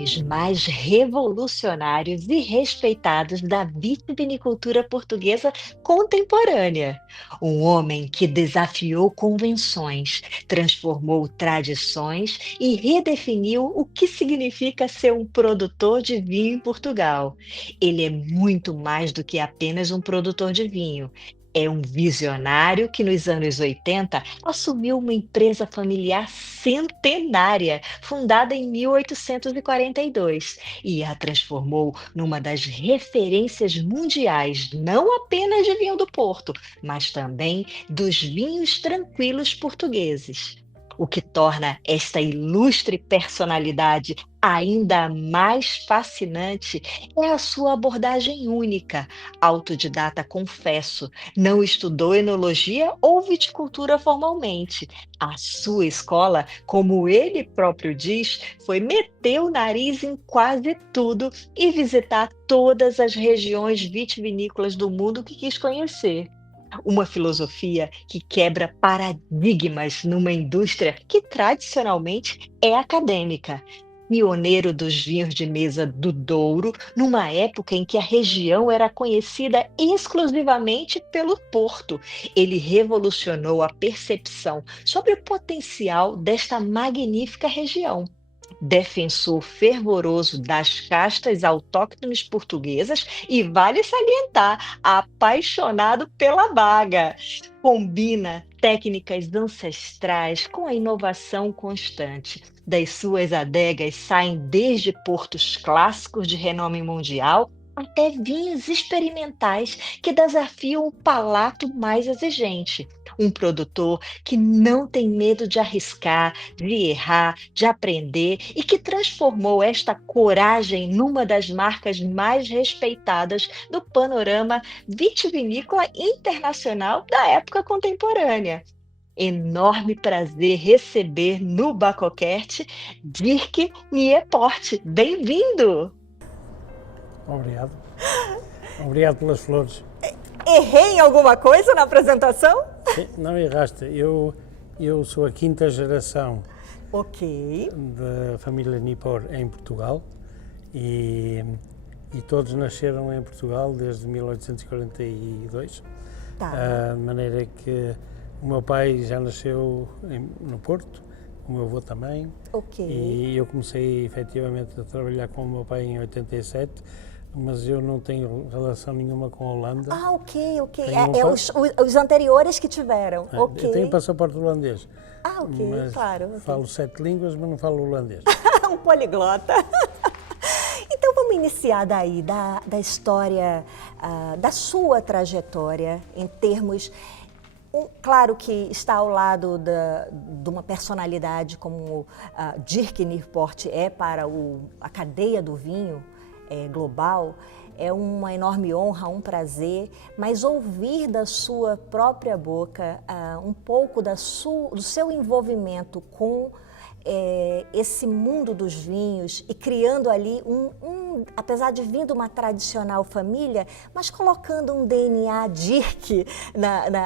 nomes mais revolucionários e respeitados da vitivinicultura portuguesa contemporânea. Um homem que desafiou convenções, transformou tradições e redefiniu o que significa ser um produtor de vinho em Portugal. Ele é muito mais do que apenas um produtor de vinho. É um visionário que, nos anos 80, assumiu uma empresa familiar centenária, fundada em 1842, e a transformou numa das referências mundiais, não apenas de vinho do Porto, mas também dos vinhos tranquilos portugueses. O que torna esta ilustre personalidade ainda mais fascinante é a sua abordagem única, autodidata, confesso, não estudou enologia ou viticultura formalmente. A sua escola, como ele próprio diz, foi meter o nariz em quase tudo e visitar todas as regiões vitivinícolas do mundo que quis conhecer. Uma filosofia que quebra paradigmas numa indústria que tradicionalmente é acadêmica. Pioneiro dos vinhos de mesa do Douro, numa época em que a região era conhecida exclusivamente pelo Porto. Ele revolucionou a percepção sobre o potencial desta magnífica região. Defensor fervoroso das castas autóctones portuguesas e, vale salientar, apaixonado pela baga. Combina técnicas ancestrais com a inovação constante. Das suas adegas saem desde portos clássicos de renome mundial até vinhos experimentais que desafiam o palato mais exigente. Um produtor que não tem medo de arriscar, de errar, de aprender e que transformou esta coragem numa das marcas mais respeitadas do panorama vitivinícola internacional da época contemporânea. Enorme prazer receber no Bacoquerte Dirk Nieporte. Bem-vindo! Obrigado. Obrigado pelas flores. Errei em alguma coisa na apresentação? Sim, não erraste. Eu sou a quinta geração Ok. da família Nipor em Portugal e todos nasceram em Portugal desde 1842. Tá. De maneira que o meu pai já nasceu no Porto, o meu avô também. Ok. E eu comecei efetivamente a trabalhar com o meu pai em 87, mas eu não tenho relação nenhuma com a Holanda. Ah, ok. Tenho Os anteriores que tiveram. Ok. Eu tenho passaporte holandês. Ah, ok, Mas claro. Ok. falo 7 línguas, mas não falo holandês. Um poliglota. Então vamos iniciar daí, da história, da sua trajetória em termos. Claro que está ao lado de uma personalidade como Dirk Nieporte é para a cadeia do vinho global, é uma enorme honra, um prazer, mas ouvir da sua própria boca um pouco do seu envolvimento com esse mundo dos vinhos e criando ali apesar de vir de uma tradicional família, mas colocando um DNA Dirk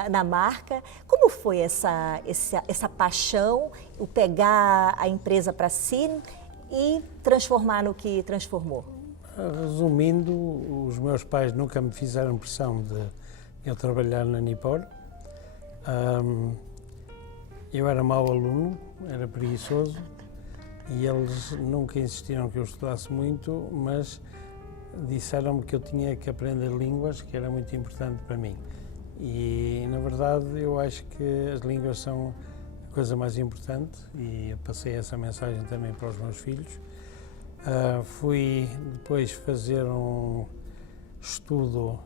na marca. Como foi essa paixão, o pegar a empresa para si e transformar no que transformou? Resumindo, os meus pais nunca me fizeram pressão de eu trabalhar na Nipor. Eu era mau aluno, era preguiçoso e eles nunca insistiram que eu estudasse muito, mas disseram-me que eu tinha que aprender línguas, que era muito importante para mim. E, na verdade, eu acho que as línguas são a coisa mais importante e eu passei essa mensagem também para os meus filhos. Fui depois fazer um estudo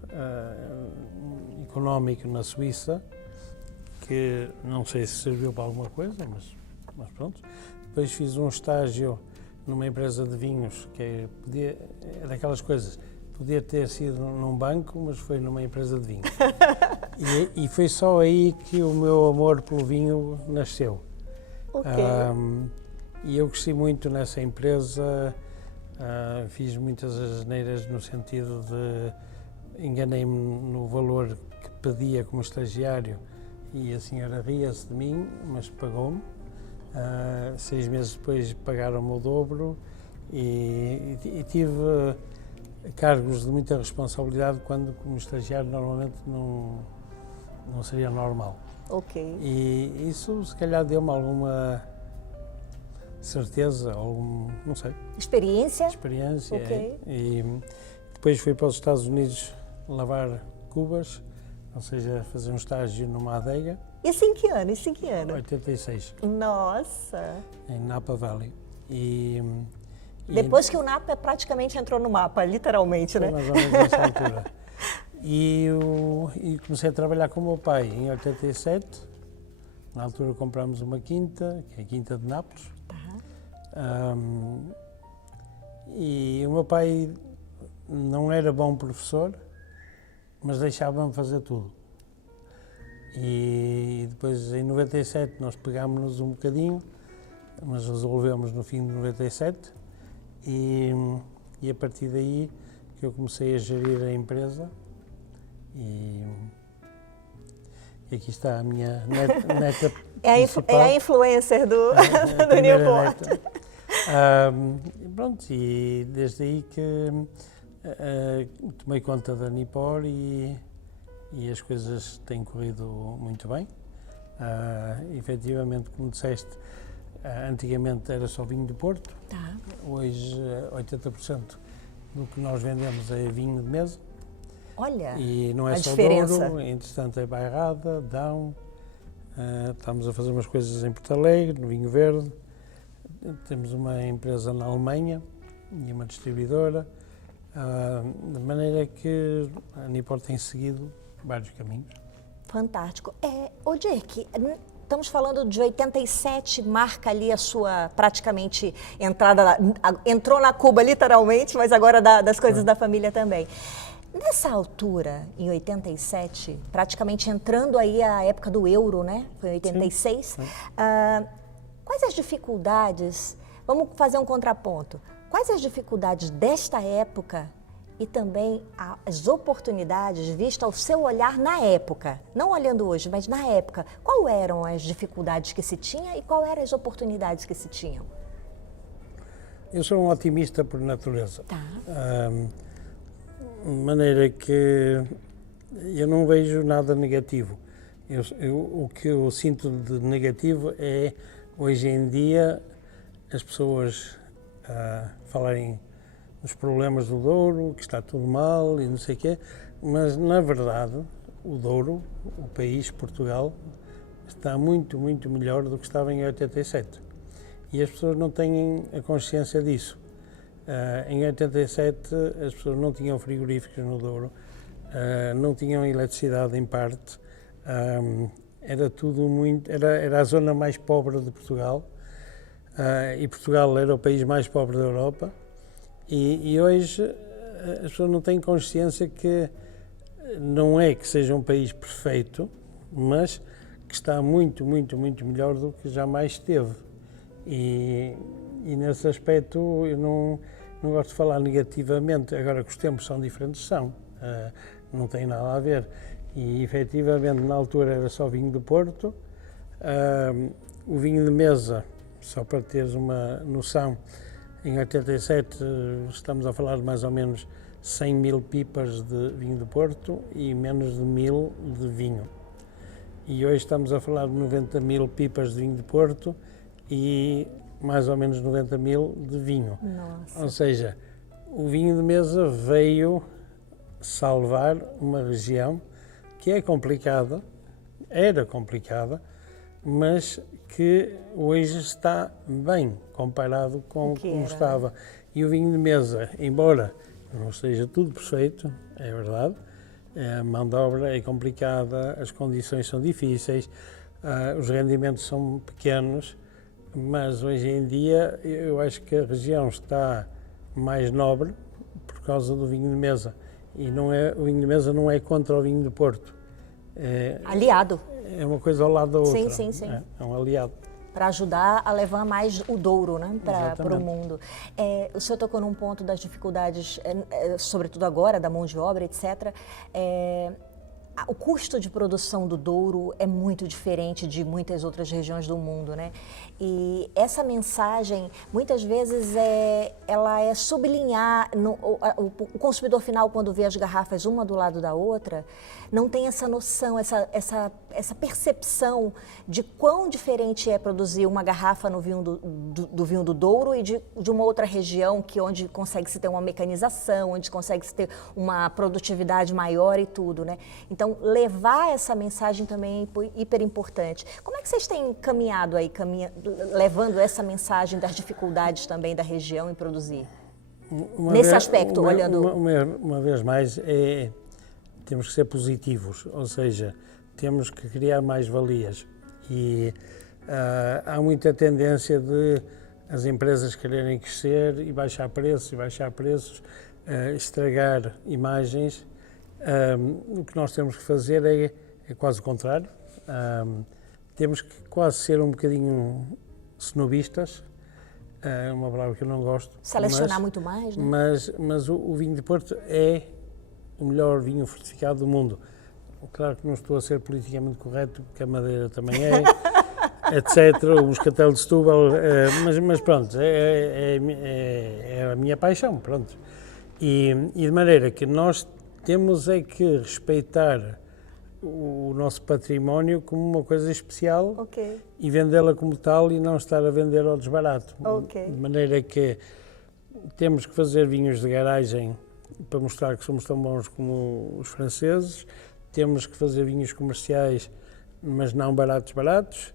económico na Suíça, que não sei se serviu para alguma coisa, mas pronto. Depois fiz um estágio numa empresa de vinhos, que é daquelas coisas, podia ter sido num banco, mas foi numa empresa de vinhos. E foi só aí que o meu amor pelo vinho nasceu. Ok. E eu cresci muito nessa empresa, fiz muitas asneiras no sentido de enganei-me no valor que pedia como estagiário e a senhora ria-se de mim, mas pagou-me. 6 meses depois pagaram-me o dobro E tive cargos de muita responsabilidade quando, como estagiário, normalmente não seria normal. Ok. E isso, se calhar, deu-me alguma certeza, não sei, Experiência? experiência. Ok. E depois fui para os Estados Unidos lavar cubas, ou seja, fazer um estágio numa adega. Isso em que ano? Isso em que ano? 86, Nossa! em Napa Valley. E Depois que o Napa praticamente entrou no mapa, literalmente, né? foi mais ou menos nessa altura. E comecei a trabalhar com o meu pai em 87. Na altura comprámos uma quinta, que é a Quinta de Nápoles. E o meu pai não era bom professor, mas deixava-me fazer tudo. E depois, em 97, nós pegámos-nos um bocadinho, mas resolvemos no fim de 97. E a partir daí que eu comecei a gerir a empresa. E aqui está a minha neta É a influencer do, a do primeira Newport. neta. Pronto, e desde aí que tomei conta da Nipor e as coisas têm corrido muito bem. Efetivamente, como disseste, antigamente era só vinho do Porto. Hoje 80% do que nós vendemos é vinho de mesa. Olha, E não é a só diferença. Douro, entretanto é Bairrada, Dão. Estamos a fazer umas coisas em Porto Alegre, no vinho verde. Temos uma empresa na Alemanha e uma distribuidora. De maneira que a Nipor tem seguido vários caminhos. Fantástico. Ô Dirk, estamos falando de 87, marca ali a sua praticamente entrada, entrou na Cuba literalmente, mas agora das coisas da família também. Nessa altura, em 87, praticamente entrando aí a época do euro, né? Foi em 86. Sim. Quais as dificuldades, vamos fazer um contraponto, quais as dificuldades desta época e também as oportunidades vistas ao seu olhar na época, não olhando hoje, mas na época, quais eram as dificuldades que se tinha e quais eram as oportunidades que se tinham? Eu sou um otimista por natureza. Tá. De maneira que eu não vejo nada negativo. O que eu sinto de negativo é, hoje em dia, as pessoas falarem dos problemas do Douro, que está tudo mal e não sei o quê, mas, na verdade, o Douro, o país, Portugal, está muito, muito melhor do que estava em 87. E as pessoas não têm a consciência disso. Em 87 as pessoas não tinham frigoríficos no Douro, não tinham eletricidade em parte, era tudo muito, era a zona mais pobre de Portugal, e Portugal era o país mais pobre da Europa, e hoje as pessoas não têm consciência que não é que seja um país perfeito, mas que está muito, muito, muito melhor do que jamais esteve. E nesse aspecto eu não gosto de falar negativamente, agora que os tempos são diferentes, não tem nada a ver. E efetivamente na altura era só vinho do Porto, o vinho de mesa, só para teres uma noção, em 87 estamos a falar de mais ou menos 100 mil pipas de vinho do Porto e menos de 1000 de vinho. E hoje estamos a falar de 90 mil pipas de vinho de Porto e mais ou menos 90 mil de vinho. Nossa. Ou seja, o vinho de mesa veio salvar uma região que é complicada, era complicada, mas que hoje está bem comparado com como estava. E o vinho de mesa, embora não esteja tudo perfeito, é verdade, a mão de obra é complicada, as condições são difíceis, os rendimentos são pequenos, mas hoje em dia eu acho que a região está mais nobre por causa do vinho de mesa. E o vinho de mesa não é contra o vinho de Porto. Aliado. É uma coisa ao lado da outra. Sim, sim, sim. É um aliado. Para ajudar a levar mais o Douro, né, para o mundo. O senhor tocou num ponto das dificuldades, sobretudo agora, da mão de obra, etc. o custo de produção do Douro é muito diferente de muitas outras regiões do mundo, né? E essa mensagem, muitas vezes, ela é sublinhar, o consumidor final, quando vê as garrafas uma do lado da outra, não tem essa noção, essa percepção de quão diferente é produzir uma garrafa no vinho do vinho do Douro e de uma outra região onde consegue-se ter uma mecanização, onde consegue-se ter uma produtividade maior e tudo, né? Então, levar essa mensagem também é hiper importante. Como é que vocês têm caminhado aí, levando essa mensagem das dificuldades também da região em produzir? Nesse aspecto, olhando... Uma vez mais, temos que ser positivos, ou seja, temos que criar mais-valias. E há muita tendência de as empresas quererem crescer e baixar preços, estragar imagens. O que nós temos que fazer é quase o contrário. Temos que quase ser um bocadinho snobistas, é uma palavra que eu não gosto. Selecionar muito mais, né? Mas o vinho de Porto é o melhor vinho fortificado do mundo. Claro que não estou a ser politicamente correto, porque a Madeira também é, etc. O Moscatel de Setúbal, mas pronto, é a minha paixão, pronto. E de maneira que nós temos que respeitar o nosso património como uma coisa especial, okay, e vendê-la como tal e não estar a vender ao desbarato. Okay. De maneira que temos que fazer vinhos de garagem para mostrar que somos tão bons como os franceses, temos que fazer vinhos comerciais, mas não baratos.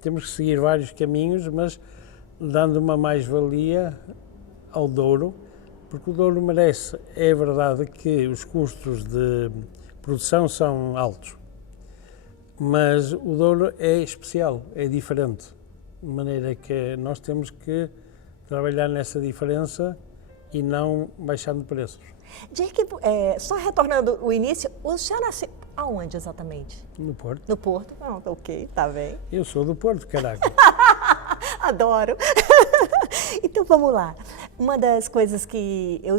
Temos que seguir vários caminhos, mas dando uma mais-valia ao Douro, porque o Douro merece. É verdade que os custos de produção são altos, mas o Douro é especial, é diferente, de maneira que nós temos que trabalhar nessa diferença e não baixando preços. Dirk, só retornando o início, o senhor nasceu aonde exatamente? No Porto. No Porto? Não, ok, tá bem. Eu sou do Porto, caraca. Adoro. Então vamos lá. Uma das coisas que eu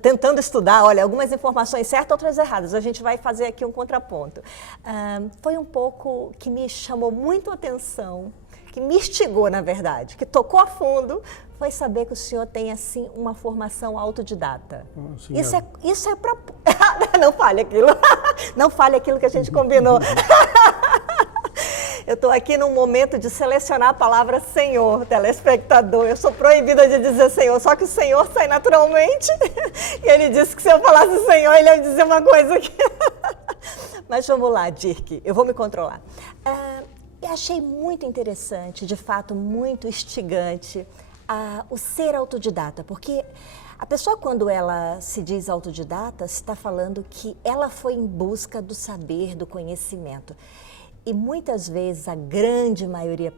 tentando estudar, olha, algumas informações certas, outras erradas, a gente vai fazer aqui um contraponto. Foi um pouco que me chamou muito a atenção, que me instigou, na verdade, que tocou a fundo, foi saber que o senhor tem, assim, uma formação autodidata. Isso é para... Não fale aquilo. Não fale aquilo que a gente combinou. Eu estou aqui num momento de selecionar a palavra Senhor, telespectador. Eu sou proibida de dizer Senhor, só que o Senhor sai naturalmente. E ele disse que se eu falasse Senhor, ele ia dizer uma coisa aqui. Mas vamos lá, Dirk, eu vou me controlar. Eu achei muito interessante, de fato, muito instigante, o ser autodidata, porque a pessoa, quando ela se diz autodidata, está falando que ela foi em busca do saber, do conhecimento. E muitas vezes a grande maioria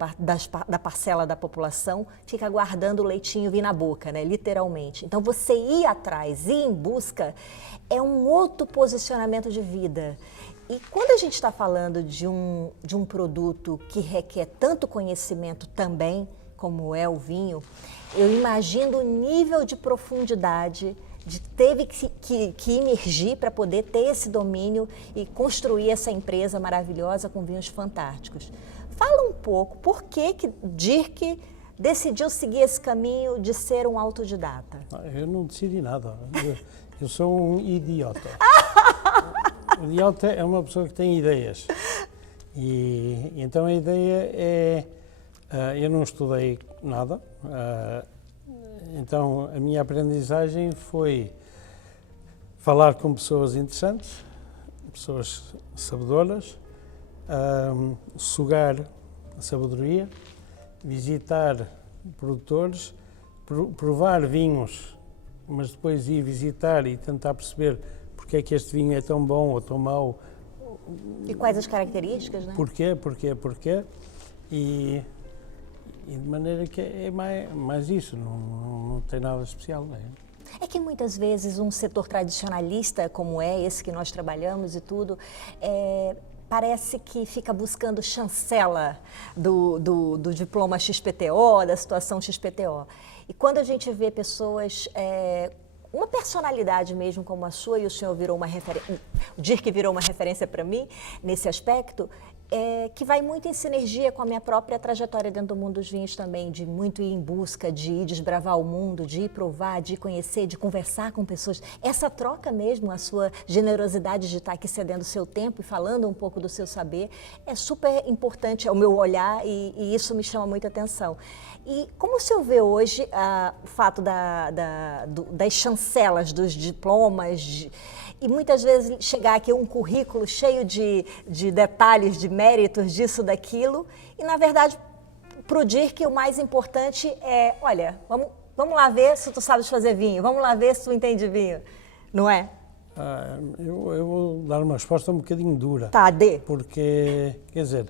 da parcela da população fica guardando o leitinho vir na boca, né? Literalmente. Então você ir atrás, ir em busca, é um outro posicionamento de vida. E quando a gente está falando de um produto que requer tanto conhecimento também, como é o vinho, eu imagino o nível de profundidade teve que emergir para poder ter esse domínio e construir essa empresa maravilhosa com vinhos fantásticos. Fala um pouco por que Dirk decidiu seguir esse caminho de ser um autodidata. Eu não decidi nada. Eu sou um idiota. O idiota é uma pessoa que tem ideias. E então a ideia é... eu não estudei nada. Então, a minha aprendizagem foi falar com pessoas interessantes, pessoas sabedoras, sugar a sabedoria, visitar produtores, provar vinhos, mas depois ir visitar e tentar perceber porque é que este vinho é tão bom ou tão mau. E quais as características, né? Porquê. E de maneira que é mais isso, não tem nada especial, não é? É que muitas vezes um setor tradicionalista, como é esse que nós trabalhamos e tudo, parece que fica buscando chancela do diploma XPTO, da situação XPTO. E quando a gente vê pessoas uma personalidade mesmo como a sua, e o senhor virou uma referência, o Dirk virou uma referência para mim nesse aspecto, que vai muito em sinergia com a minha própria trajetória dentro do mundo dos vinhos também, de muito ir em busca, de ir desbravar o mundo, de ir provar, de ir conhecer, de conversar com pessoas. Essa troca mesmo, a sua generosidade de estar aqui cedendo o seu tempo e falando um pouco do seu saber, é super importante ao meu olhar e isso me chama muita atenção. E como o senhor vê hoje o fato das chancelas, dos diplomas, e muitas vezes chegar aqui um currículo cheio de detalhes, de méritos, disso, daquilo, e na verdade, para o Dirk, o mais importante é, olha, vamos lá ver se tu sabes fazer vinho, vamos lá ver se tu entende vinho, não é? Eu vou dar uma resposta um bocadinho dura. Tá, dê. Porque, quer dizer,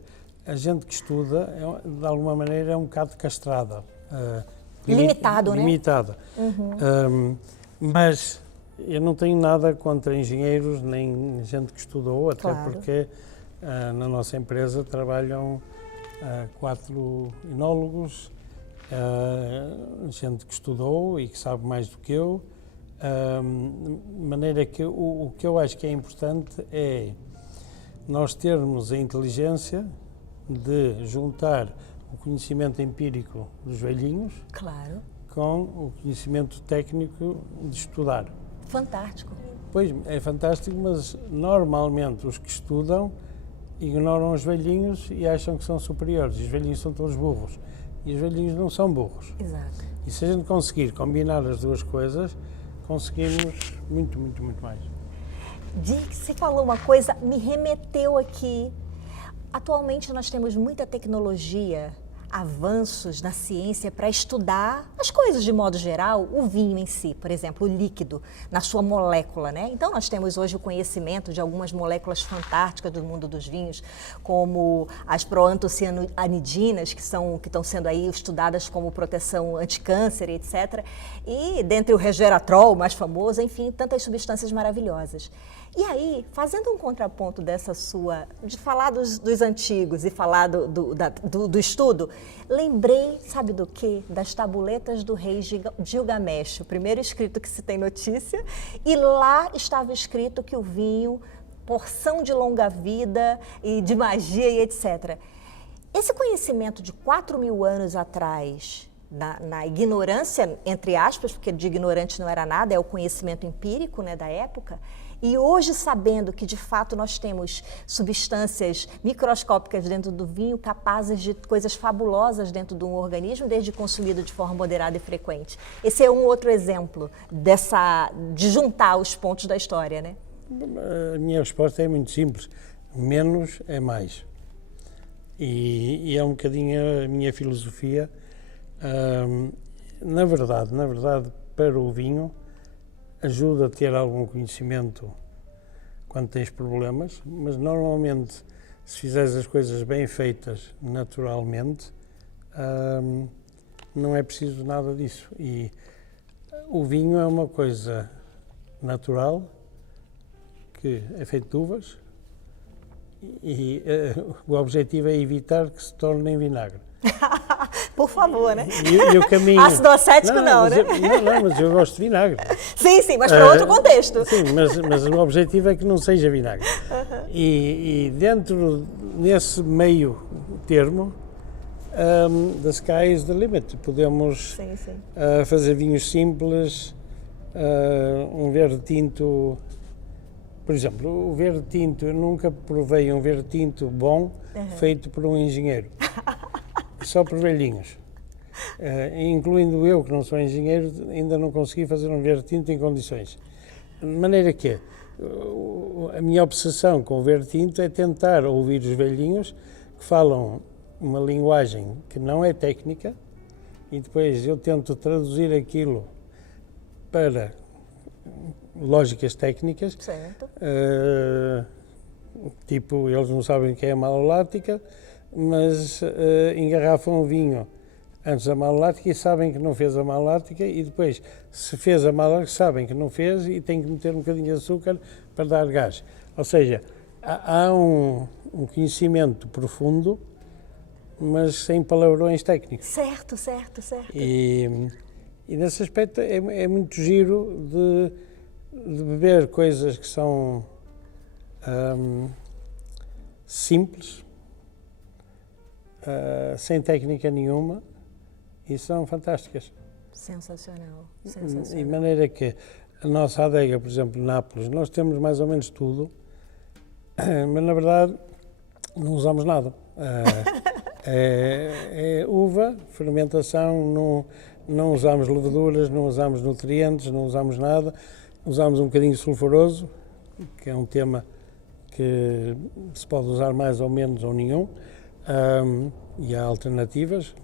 a gente que estuda, de alguma maneira, é um bocado castrada. Limitado, né? Limitada. Mas eu não tenho nada contra engenheiros, nem gente que estudou, até claro. porque na nossa empresa trabalham 4 enólogos, gente que estudou e que sabe mais do que eu, de maneira que o que eu acho que é importante é nós termos a inteligência de juntar o conhecimento empírico dos velhinhos claro. com o conhecimento técnico de estudar. Fantástico. Pois, é fantástico, mas normalmente os que estudam ignoram os velhinhos e acham que são superiores. E os velhinhos são todos burros. E os velhinhos não são burros. Exato. E se a gente conseguir combinar as duas coisas, conseguimos muito, muito, muito mais. Dirk, você falou uma coisa, me remeteu aqui. Atualmente nós temos muita tecnologia, avanços na ciência para estudar as coisas de modo geral, o vinho em si, por exemplo, o líquido, na sua molécula, né? Então nós temos hoje o conhecimento de algumas moléculas fantásticas do mundo dos vinhos, como as proantocianidinas, que estão sendo aí estudadas como proteção anticâncer, etc. E dentre o resveratrol, o mais famoso, enfim, tantas substâncias maravilhosas. E aí, fazendo um contraponto dessa sua, de falar dos antigos e falar do estudo, lembrei, sabe do quê? Das tabuletas do rei Gilgamesh, o primeiro escrito que se tem notícia, e lá estava escrito que o vinho, porção de longa vida e de magia e etc. Esse conhecimento de 4.000 anos atrás, na ignorância, entre aspas, porque de ignorante não era nada, é o conhecimento empírico, né, da época. E hoje, sabendo que de fato nós temos substâncias microscópicas dentro do vinho capazes de coisas fabulosas dentro de um organismo, desde consumido de forma moderada e frequente. Esse é um outro exemplo de juntar os pontos da história, né? A minha resposta é muito simples. Menos é mais. E é um bocadinho a minha filosofia. Na verdade, para o vinho, ajuda a ter algum conhecimento quando tens problemas, mas normalmente, se fizeres as coisas bem feitas naturalmente, não é preciso nada disso. E o vinho é uma coisa natural, que é feito de uvas, e o objetivo é evitar que se torne em vinagre. Por favor, né? E o caminho... Ácido acético não, né? Mas eu gosto de vinagre. Sim, mas para outro contexto. Sim, mas o objetivo é que não seja vinagre. E dentro, nesse meio termo, the sky is the limit. Podemos fazer vinhos simples, um verde tinto... Por exemplo, o verde tinto, eu nunca provei um verde tinto bom feito por um engenheiro. Só por velhinhos. Incluindo eu, que não sou engenheiro, ainda não consegui fazer um verde tinto em condições. De maneira que a minha obsessão com o verde tinto é tentar ouvir os velhinhos que falam uma linguagem que não é técnica e depois eu tento traduzir aquilo para lógicas técnicas. Certo. Tipo, eles não sabem o que é a malolática, mas engarrafam o vinho antes da malolática e sabem que não fez a malolática e depois, se fez a malolática, sabem que não fez e têm que meter um bocadinho de açúcar para dar gás. Ou seja, há um conhecimento profundo, mas sem palavrões técnicos. Certo. E nesse aspecto é muito giro de beber coisas que são simples, sem técnica nenhuma, e são fantásticas. Sensacional, De sensacional. maneira que a nossa adega, por exemplo, Nápoles, nós temos mais ou menos tudo, mas na verdade não usamos nada. É uva, fermentação, não usamos leveduras, não usamos nutrientes, não usamos nada. Usamos um bocadinho de sulfuroso, que é um tema que se pode usar mais ou menos ou nenhum, e há alternativas,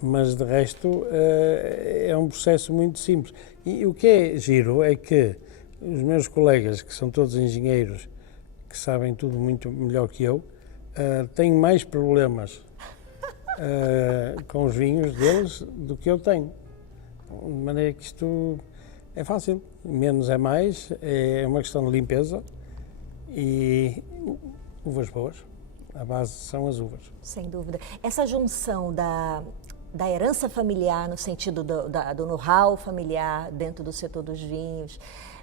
mas de resto é um processo muito simples. E o que é giro é que os meus colegas, que são todos engenheiros, que sabem tudo muito melhor que eu, têm mais problemas com os vinhos deles do que eu tenho. De maneira que isto é fácil, menos é mais, é uma questão de limpeza e uvas boas. A base são as uvas. Sem dúvida. Essa junção da herança familiar, no sentido do know-how familiar dentro do setor dos vinhos,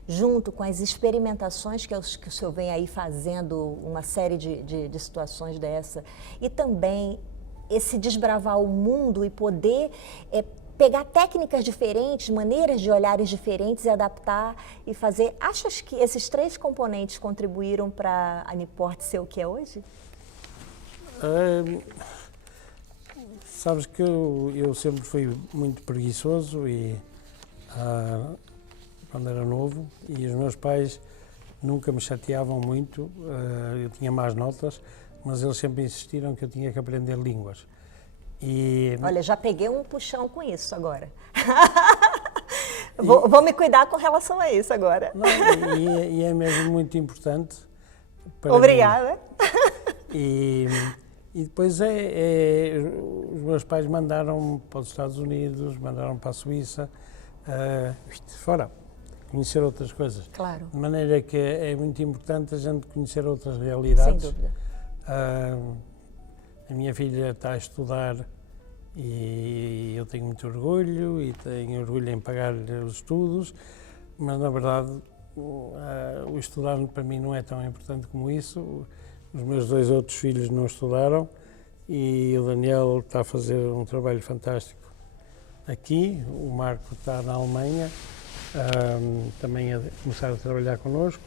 junto com as experimentações que o senhor vem aí fazendo, uma série de situações dessa, e também esse desbravar o mundo e poder pegar técnicas diferentes, maneiras de olhares diferentes e adaptar e fazer. Achas que esses 3 componentes contribuíram para a Niport ser o que é hoje? Sabes que eu sempre fui muito preguiçoso e quando era novo, e os meus pais nunca me chateavam muito, eu tinha más notas, mas eles sempre insistiram que eu tinha que aprender línguas. Olha, já peguei um puxão com isso agora. Vou me cuidar com relação a isso agora. Não, e é mesmo muito importante para Obrigada. mim. E depois os meus pais mandaram-me para os Estados Unidos, mandaram para a Suíça, fora, conhecer outras coisas. Claro. De maneira que é muito importante a gente conhecer outras realidades. Sem dúvida. A minha filha está a estudar e eu tenho muito orgulho e tenho orgulho em pagar-lhe os estudos, mas na verdade o estudar para mim não é tão importante como isso. Os meus 2 outros filhos não estudaram e o Daniel está a fazer um trabalho fantástico aqui, o Marco está na Alemanha, também a começar a trabalhar connosco,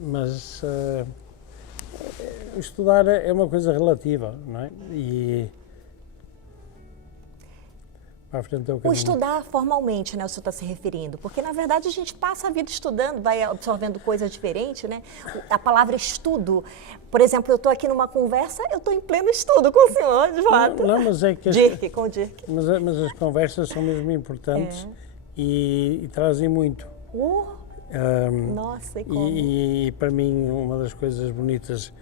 mas estudar é uma coisa relativa, não é? E para a frente é o O caminho. estudar formalmente, né, o senhor está se referindo, porque na verdade a gente passa a vida estudando, vai absorvendo coisas diferentes, né? A palavra estudo, por exemplo, eu estou aqui numa conversa, eu estou em pleno estudo com o senhor, de fato. Não, mas é que Dirk, com o Dirk. mas as conversas são mesmo importantes e trazem muito. Nossa, e como? E para mim uma das coisas bonitas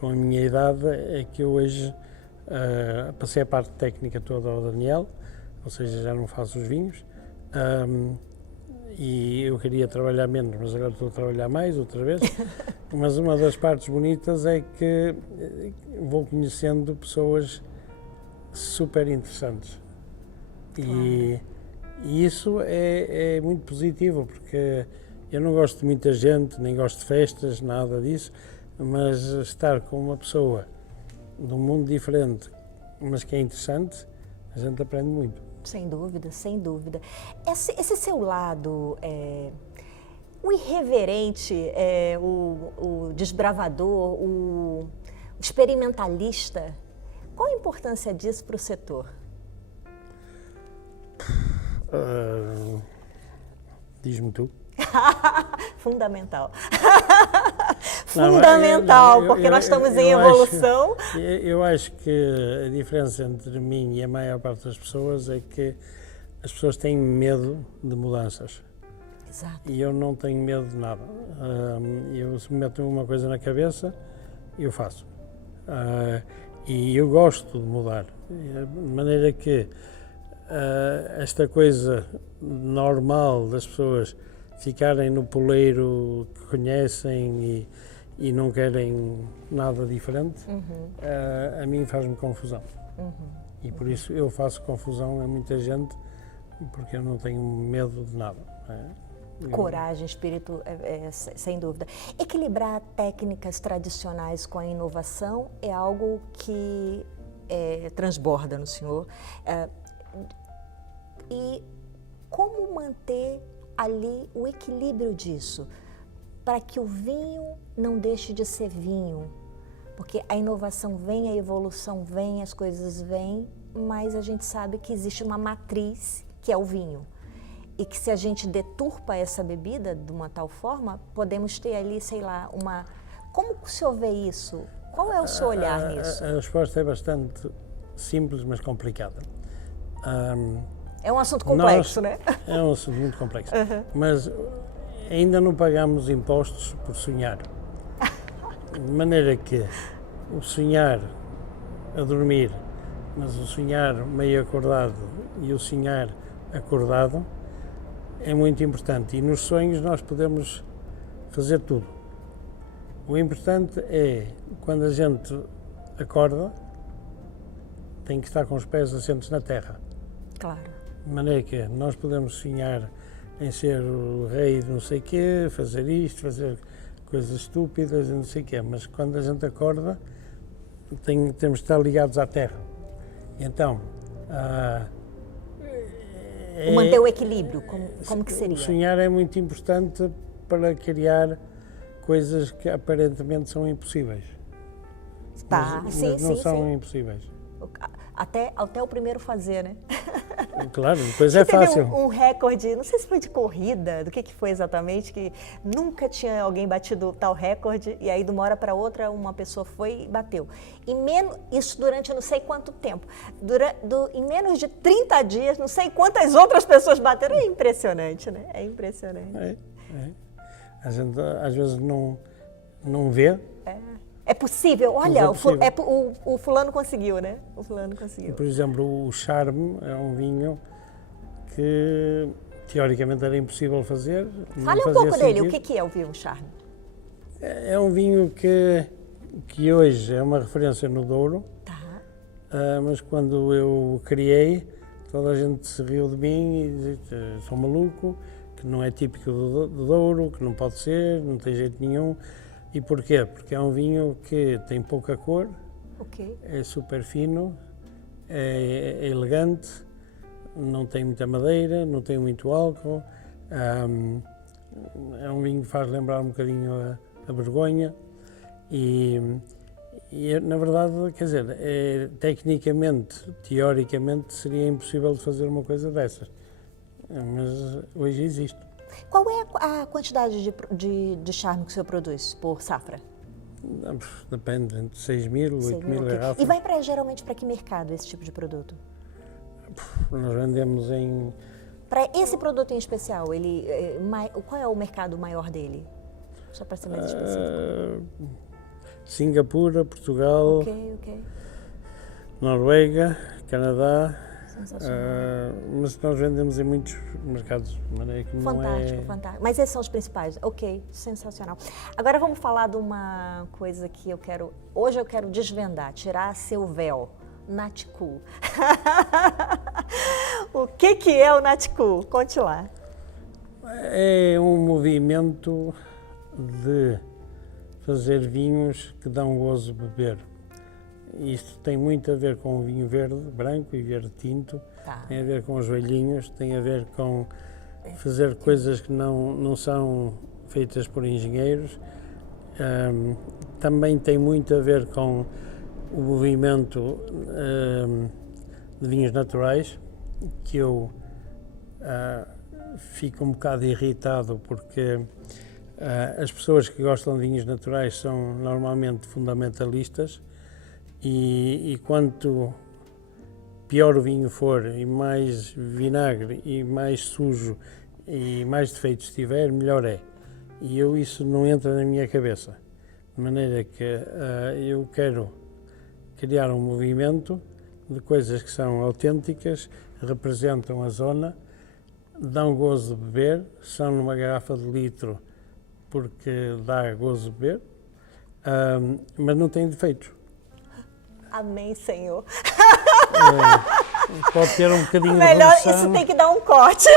com a minha idade é que eu hoje passei a parte técnica toda ao Daniel, ou seja, já não faço os vinhos, e eu queria trabalhar menos, mas agora estou a trabalhar mais outra vez. Mas uma das partes bonitas é que vou conhecendo pessoas super interessantes. Claro. E isso é muito positivo, porque eu não gosto de muita gente, nem gosto de festas, nada disso, mas estar com uma pessoa de um mundo diferente, mas que é interessante, a gente aprende muito. Sem dúvida, sem dúvida. Esse seu lado, o irreverente, o desbravador, o experimentalista, qual a importância disso para o setor? Diz-me tu. Fundamental. Fundamental, porque nós estamos em evolução. Eu acho que a diferença entre mim e a maior parte das pessoas é que as pessoas têm medo de mudanças. Exato. E eu não tenho medo de nada. Se me metem uma coisa na cabeça, eu faço. E eu gosto de mudar. De maneira que esta coisa normal das pessoas ficarem no poleiro que conhecem e não querem nada diferente, a mim faz-me confusão. E por isso eu faço confusão a muita gente, porque eu não tenho medo de nada. Não é? Coragem, espírito, sem dúvida. Equilibrar técnicas tradicionais com a inovação é algo que transborda no senhor. E como manter ali o equilíbrio disso, para que o vinho não deixe de ser vinho? Porque a inovação vem, a evolução vem, as coisas vêm, mas a gente sabe que existe uma matriz, que é o vinho. E que se a gente deturpa essa bebida de uma tal forma, podemos ter ali, sei lá, uma... Como o senhor vê isso? Qual é o seu olhar nisso? A resposta é bastante simples, mas complicada. É um assunto complexo, né? É um assunto muito complexo. Mas ainda não pagamos impostos por sonhar. De maneira que o sonhar a dormir, mas o sonhar meio acordado e o sonhar acordado é muito importante. E nos sonhos nós podemos fazer tudo. O importante é, quando a gente acorda, tem que estar com os pés assentes na terra. Claro. De maneira que nós podemos sonhar em ser o rei de não sei o quê, fazer isto, fazer coisas estúpidas e não sei o quê, mas quando a gente acorda, temos de estar ligados à terra. Então, manter o equilíbrio, como que seria? O sonhar é muito importante para criar coisas que aparentemente são impossíveis. Tá, mas sim, não sim, são sim. impossíveis. Até o primeiro fazer, né? Claro, depois é fácil. Teve um recorde, não sei se foi de corrida, do que foi exatamente, que nunca tinha alguém batido tal recorde, e aí de uma hora para outra uma pessoa foi e bateu. Isso durante não sei quanto tempo. Em menos de 30 dias, não sei quantas outras pessoas bateram. É impressionante, né? É impressionante. A gente às vezes não vê. É possível, olha, é possível. O fulano conseguiu, né? O fulano conseguiu. Por exemplo, o Charme é um vinho que teoricamente era impossível fazer. Fale um pouco dele, o que é o vinho Charme? É um vinho que hoje é uma referência no Douro, mas quando eu o criei, toda a gente se riu de mim e disse que sou maluco, que não é típico do Douro, que não pode ser, não tem jeito nenhum. E porquê? Porque é um vinho que tem pouca cor, é super fino, é elegante, não tem muita madeira, não tem muito álcool, é um vinho que faz lembrar um bocadinho a Borgonha e na verdade, quer dizer, tecnicamente, teoricamente, seria impossível de fazer uma coisa dessas, mas hoje existe. Qual é a quantidade de Charme que o senhor produz por safra? Depende, entre 6.000 e 8.000 garrafas. E vai geralmente para que mercado esse tipo de produto? Nós vendemos em... Para esse produto em especial, qual é o mercado maior dele? Só para ser mais específico. Singapura, Portugal, Noruega, Canadá. Mas nós vendemos em muitos mercados, de maneira que fantástico, fantástico. Mas esses são os principais. Ok, sensacional. Agora vamos falar de uma coisa que hoje eu quero desvendar, tirar seu véu. Nat Cool. O que é o Nat Cool? Conte lá. É um movimento de fazer vinhos que dão gozo de beber. Isto tem muito a ver com o vinho verde, branco e verde tinto, tem a ver com os velhinhos, tem a ver com fazer coisas que não são feitas por engenheiros. Também tem muito a ver com o movimento de vinhos naturais, que eu fico um bocado irritado porque as pessoas que gostam de vinhos naturais são normalmente fundamentalistas. E quanto pior o vinho for, e mais vinagre, e mais sujo, e mais defeitos tiver, melhor é. E isso não entra na minha cabeça. De maneira que eu quero criar um movimento de coisas que são autênticas, representam a zona, dão gozo de beber, são numa garrafa de litro porque dá gozo de beber, mas não têm defeitos. Amém, Senhor. Pode ter um bocadinho Melhor, de redução. isso tem que dar um corte.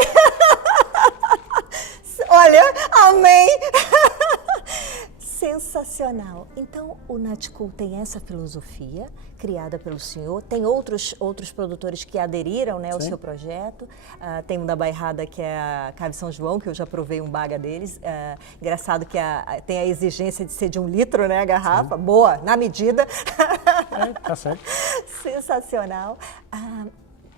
Olha, amém. Sensacional. Então, o Natcool tem essa filosofia criada pelo senhor. Tem outros produtores que aderiram, né, ao seu projeto. Tem um da Bairrada, que é a Cave São João, que eu já provei um baga deles. Engraçado que tem a exigência de ser de 1 litro, né, a garrafa. Sim. Boa, na medida. Tá certo. Sensacional.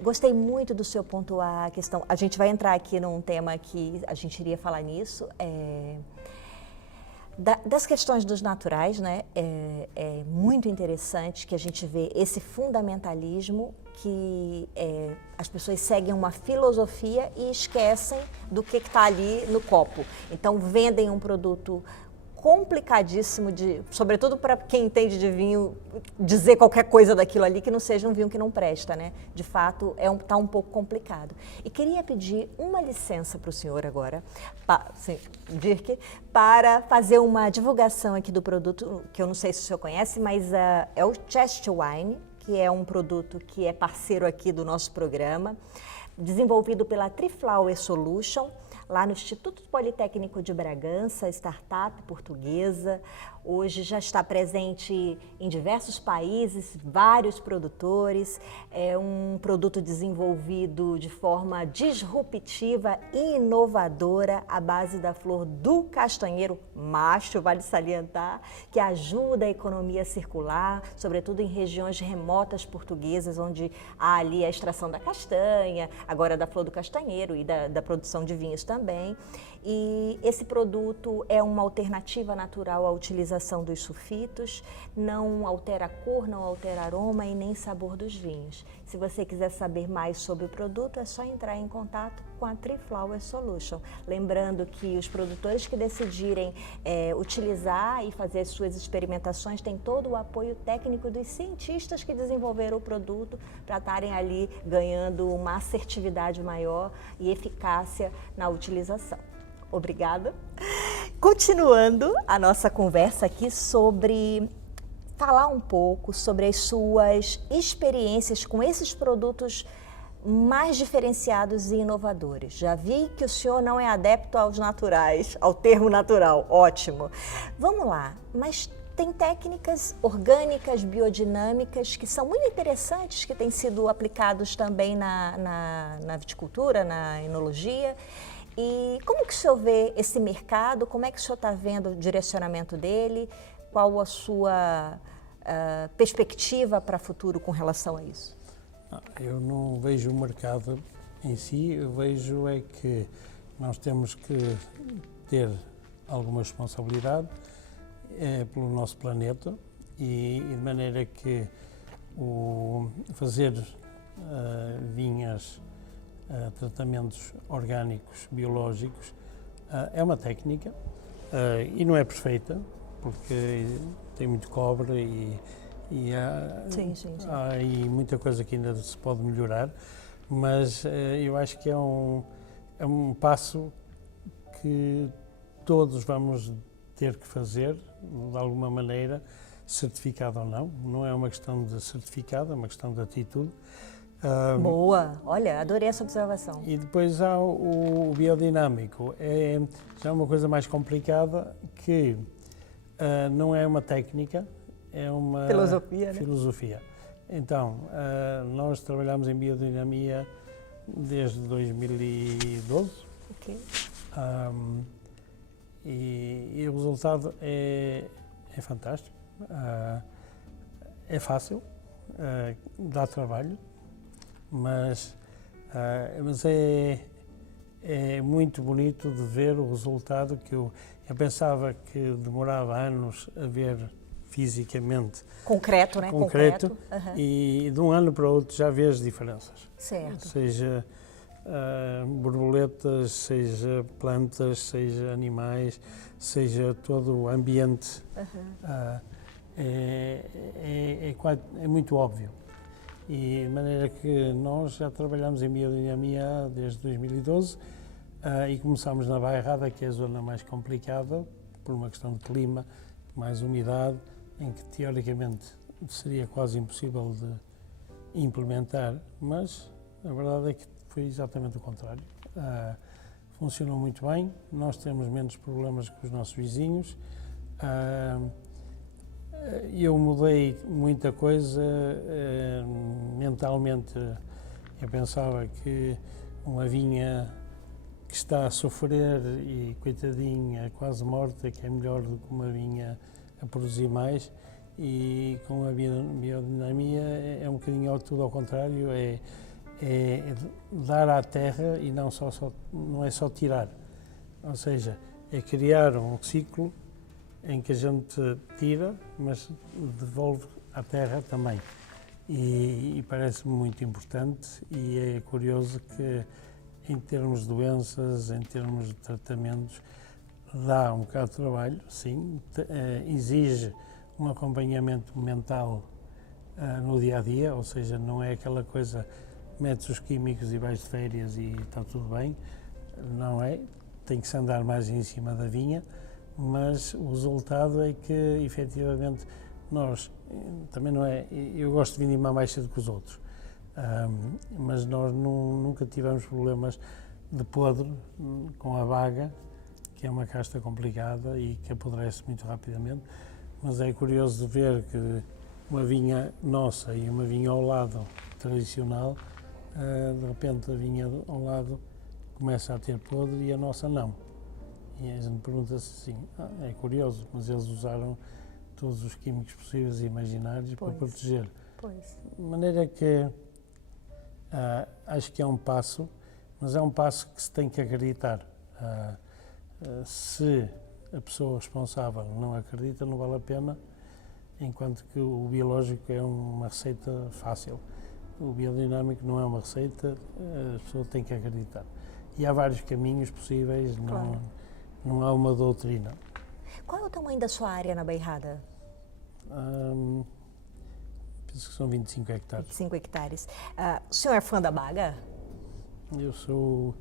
Gostei muito do seu pontuar a questão. A gente vai entrar aqui num tema que a gente iria falar nisso. Das questões dos naturais, né? É muito interessante que a gente vê esse fundamentalismo que as pessoas seguem uma filosofia e esquecem do que está ali no copo. Então, vendem um produto complicadíssimo, sobretudo para quem entende de vinho, dizer qualquer coisa daquilo ali que não seja um vinho que não presta, né? De fato, está um pouco complicado. E queria pedir uma licença para o senhor agora, Dirk, para fazer uma divulgação aqui do produto, que eu não sei se o senhor conhece, mas é o Chest Wine, que é um produto que é parceiro aqui do nosso programa, desenvolvido pela Triflower Solution, lá no Instituto Politécnico de Bragança, startup portuguesa. Hoje já está presente em diversos países, vários produtores. É um produto desenvolvido de forma disruptiva e inovadora à base da flor do castanheiro macho, vale salientar, que ajuda a economia circular, sobretudo em regiões remotas portuguesas, onde há ali a extração da castanha, agora da flor do castanheiro e da produção de vinhos também. E esse produto é uma alternativa natural à utilização dos sulfitos, não altera a cor, não altera aroma e nem sabor dos vinhos. Se você quiser saber mais sobre o produto, é só entrar em contato com a Triflower Solution. Lembrando que os produtores que decidirem utilizar e fazer suas experimentações têm todo o apoio técnico dos cientistas que desenvolveram o produto para estarem ali ganhando uma assertividade maior e eficácia na utilização. Obrigada. Continuando a nossa conversa aqui sobre falar um pouco sobre as suas experiências com esses produtos mais diferenciados e inovadores. Já vi que o senhor não é adepto aos naturais, ao termo natural, ótimo. Vamos lá, mas tem técnicas orgânicas, biodinâmicas, que são muito interessantes, que têm sido aplicados também na viticultura, na enologia. E como que o senhor vê esse mercado? Como é que o senhor está vendo o direcionamento dele? Qual a sua perspectiva para o futuro com relação a isso? Eu não vejo o mercado em si, eu vejo é que nós temos que ter alguma responsabilidade pelo nosso planeta e de maneira que fazer vinhas, tratamentos orgânicos, biológicos, é uma técnica e não é perfeita, porque tem muito cobre e há aí muita coisa que ainda se pode melhorar, mas eu acho que é um passo que todos vamos ter que fazer, de alguma maneira, certificado ou não. Não é uma questão de certificado, é uma questão de atitude. Boa! Olha, adorei essa observação. E depois há o biodinâmico. Já é uma coisa mais complicada que não é uma técnica, é uma filosofia. Então, nós trabalhamos em biodinamia desde 2012. Okay. E o resultado é fantástico. É fácil, dá trabalho, mas é muito bonito de ver o resultado que eu pensava que demorava anos a ver fisicamente. Concreto, né? Concreto. Uhum. E de um ano para o outro já vês diferenças. Certo. Seja borboletas, seja plantas, seja animais, seja todo o ambiente. Uhum. É muito óbvio. E de maneira que nós já trabalhamos em biodinamia desde 2012 e começámos na Bairrada, que é a zona mais complicada, por uma questão de clima, mais umidade, em que teoricamente seria quase impossível implementar, mas a verdade é que foi exatamente o contrário. Funcionou muito bem, nós temos menos problemas que os nossos vizinhos. Eu mudei muita coisa mentalmente. Eu pensava que uma vinha que está a sofrer e coitadinha, quase morta, que é melhor do que uma vinha a produzir mais, e com a biodinamia é um bocadinho tudo ao contrário, é dar à terra e não é só tirar, ou seja, é criar um ciclo em que a gente tira, mas devolve à terra também. E parece-me muito importante, e é curioso que em termos de doenças, em termos de tratamentos, dá um bocado de trabalho, sim, exige um acompanhamento mental no dia-a-dia, ou seja, não é aquela coisa, metes os químicos e vais de férias e está tudo bem, não é, tem que se andar mais em cima da vinha, mas o resultado é que, efetivamente, nós, também não é, eu gosto de vindimar mais cedo que os outros, mas nós nunca tivemos problemas de podre com a baga, que é uma casta complicada e que apodrece muito rapidamente, mas é curioso de ver que uma vinha nossa e uma vinha ao lado tradicional, de repente a vinha ao lado começa a ter podre e a nossa não. E a gente pergunta-se assim, é curioso, mas eles usaram todos os químicos possíveis e imaginários para proteger. De maneira que acho que é um passo, mas é um passo que se tem que acreditar. Se a pessoa responsável não acredita, não vale a pena, enquanto que o biológico é uma receita fácil. O biodinâmico não é uma receita, a pessoa tem que acreditar. E há vários caminhos possíveis, claro. Não há uma doutrina. Qual é o tamanho da sua área na Bairrada? Penso que são 25 hectares. 25 hectares. O senhor é fã da baga? Eu sou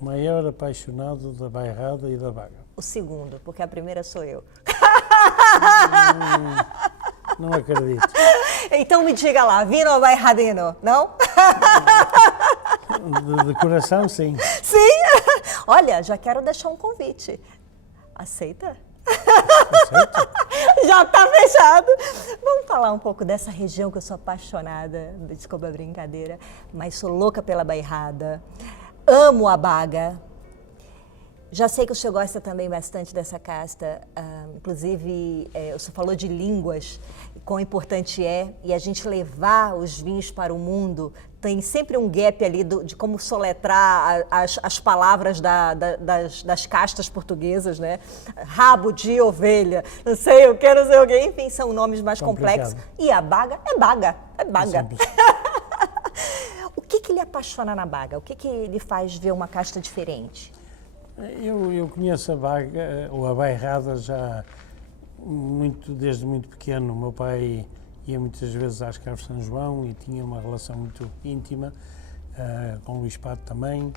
o maior apaixonado da Bairrada e da baga. O segundo, porque a primeira sou eu. Não acredito. Então me diga lá, vino ou bairradino, não? De coração, sim. Sim? Olha, já quero deixar um convite. Aceita? Aceito. Já está fechado. Vamos falar um pouco dessa região que eu sou apaixonada, desculpa a brincadeira, mas sou louca pela Bairrada. Amo a baga. Já sei que o senhor gosta também bastante dessa casta, inclusive o senhor falou de línguas, quão importante é, e a gente levar os vinhos para o mundo, tem sempre um gap ali de como soletrar as palavras das castas portuguesas, né? Rabo de ovelha, não sei o que, não sei o que, enfim, são nomes mais complexos. E a baga é baga, é baga. O que lhe apaixona na baga? O que lhe faz ver uma casta diferente? Eu conheço a baga, ou a bairrada, já desde muito pequeno. O meu pai ia muitas vezes às Caves de São João e tinha uma relação muito íntima com o Luís Pato também.